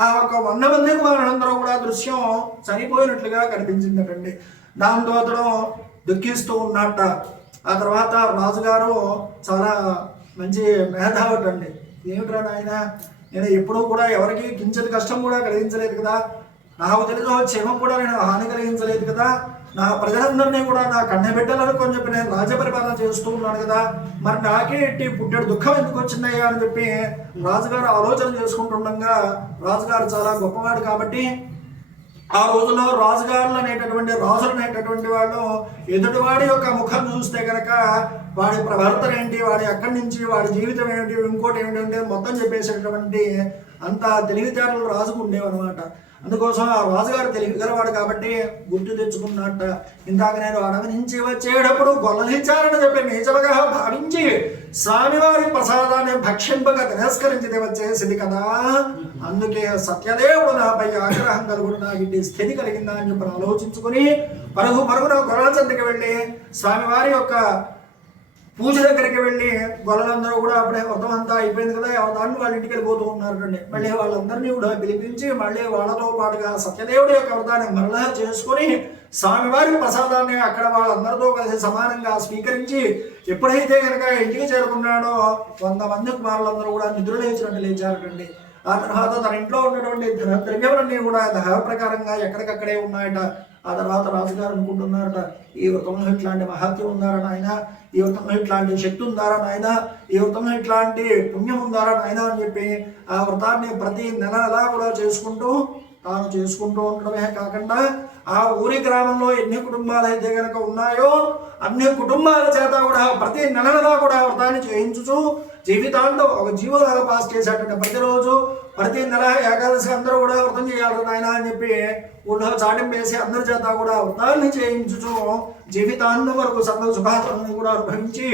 ఆ ఒక 100 మంది కుమారులందరూ కూడా దృశ్యం చనిపోయినట్లుగా కనిపించిందటండి. దాంతో అతను దుఃఖిస్తూ ఉన్నట్ట. ఆ తర్వాత రాజుగారు చాలా మంచి మేధావటండి. ఏమిట్రా నాయన, నేను ఎప్పుడూ కూడా ఎవరికి కించిత కష్టం కూడా కలిగించలేదు కదా, నాకు తెలిసిన క్షేమం కూడా నేను హాని కలిగించలేదు కదా, నా ప్రజలందరినీ కూడా నా కన్నబిడ్డలను చెప్పి నేను రాజ్యపరిపాలన చేస్తూ ఉన్నాను కదా, మరి నాకే ఇట్టి పుట్టెడు దుఃఖం ఎందుకు వచ్చిందయ్యా అని చెప్పి రాజుగారు ఆలోచన చేసుకుంటుండగా రాజుగారు చాలా గొప్పవాడు కాబట్టి ఆ రోజుల్లో రాజుగారులు అనేటటువంటి రాజులు అనేటటువంటి వాళ్ళు ఎదుటివాడి యొక్క ముఖం చూస్తే కనుక వాడి ప్రవర్తన ఏంటి, వాడి ఎక్కడి నుంచి వాడి జీవితం ఏమిటి, ఇంకోటి ఏమిటంటే మొత్తం చెప్పేసేటటువంటి అంత తెలివితేటలు రాజుకు ఉండేవన్నమాట. అందుకోసం ఆ రాజుగారు తెలివిగలవాడు కాబట్టి గుర్తు తెచ్చుకున్నట్ట. ఇందాక నేను అడవి నుంచి వచ్చేటప్పుడు గొల్లలించాలని చెప్పి నిజముగా భావించి స్వామివారి ప్రసాదాన్ని భక్షింపగా తిరస్కరించి వచ్చేసింది కదా, అందుకే సత్యదేవుడు నాపై ఆగ్రహం కలుగుడు, నాకు ఇట్టి స్థితి కలిగిందా అని చెప్పి ఆలోచించుకుని పరుగున గొర్రెల చెంతకి వెళ్ళి స్వామివారి యొక్క పూజ దగ్గరికి వెళ్ళి గొల్లలందరూ కూడా అప్పుడే వ్రతం అంతా అయిపోయింది కదా, దాన్ని వాళ్ళ ఇంటికి వెళ్ళిపోతూ ఉన్నారండి. మళ్ళీ వాళ్ళందరినీ కూడా పిలిపించి మళ్ళీ వాళ్ళతో పాటుగా సత్యదేవుడి యొక్క వ్రతాన్ని మరలా చేసుకొని స్వామివారి ప్రసాదాన్ని అక్కడ వాళ్ళందరితో కలిసి సమానంగా స్వీకరించి ఎప్పుడైతే కనుక ఇంటికి చేరుకున్నాడో 100 మంది కుమారులందరూ కూడా నిద్ర లేచినట్టు లేచారటండి. ఆ తర్వాత తన ఇంట్లో ఉన్నటువంటి ధన ద్రవ్యములన్నీ కూడా దహ ప్రకారంగా ఎక్కడికక్కడే ఉన్నాయట. ఆ తర్వాత రాజుగారు అనుకుంటున్నారట, ఈ వ్రతంలో ఇట్లాంటి మహత్యం ఉందారా నాయన, ఈ వ్రతంలో ఇట్లాంటి శక్తి ఉందారా నాయన, ఈ వ్రతంలో ఇట్లాంటి పుణ్యం ఉందారా నాయన అని చెప్పి ఆ వ్రతాన్ని ప్రతి నెల కూడా తాను చేసుకుంటూ ఉండడమే కాకుండా ఆ ఊరి గ్రామంలో ఎన్ని కుటుంబాలు అయితే కనుక ఉన్నాయో అన్ని కుటుంబాల చేత కూడా ప్రతి నెల కూడా వ్రతాన్ని చేయించుచు జీవితాంతం ఒక జీవోలాగా పాస్ చేసేటట్టు ప్రతిరోజు ప్రతి నెల ఏకాదశి అందరూ కూడా వ్రతం చేయాలి నాయన అని చెప్పి ఊళ్ళో చాటింపు వేసి అందరి చేత కూడా వ్రతాన్ని చేయించుచు జీవితాంతం వరకు సర్వ సుఖాలను కూడా అనుభవించి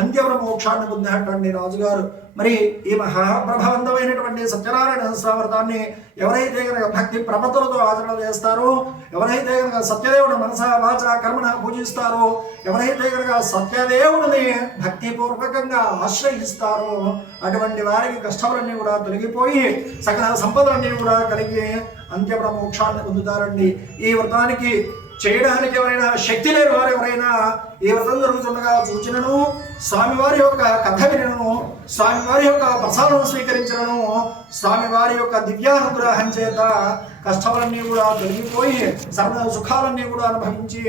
అంత్యవర మోక్షాన్ని పొందేటండి రాజుగారు. మరి ఈ మహాప్రభావంతమైనటువంటి సత్యనారాయణ స్వామి వ్రతాన్ని ఎవరైతే కనుక భక్తి ప్రపత్తులతో ఆచరణ చేస్తారో, ఎవరైతే కనుక సత్యదేవుడు మనస వాచ కర్మణ పూజిస్తారో, ఎవరైతే కనుక సత్యదేవుడిని భక్తిపూర్వకంగా ఆశ్రయిస్తారో అటువంటి వారికి కష్టాలన్నీ కూడా తొలగిపోయి సకల సంపదలన్నీ కూడా కలిగి అంత్యవర మోక్షాన్ని పొందుతారండి. ఈ వ్రతానికి చేయడానికి ఎవరైనా శక్తి లేని వారు ఎవరైనా ఈ వ్రతం జరుగుతుండగా సూచనను, స్వామివారి యొక్క కథ వినను, స్వామివారి యొక్క ప్రసాదం స్వీకరించను, స్వామివారి యొక్క దివ్యానుగ్రహం చేత కష్టాలన్నీ కూడా తొలగిపోయి సర్వ సుఖాలన్నీ కూడా అనుభవించి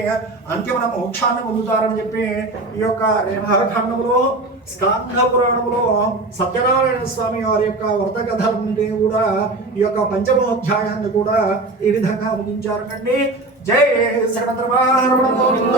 అంత్యమైన మోక్షాన్ని పొందుతారని చెప్పి ఈ యొక్క రేఖాఖండంలో స్కాంద పురాణంలో సత్యనారాయణ స్వామి వారి యొక్క వ్రత కథలన్నీ కూడా ఈ యొక్క పంచమోధ్యాయాన్ని కూడా ఈ విధంగా ముగించారు కండి. జై శ్రీమద్రమణ గోవింద.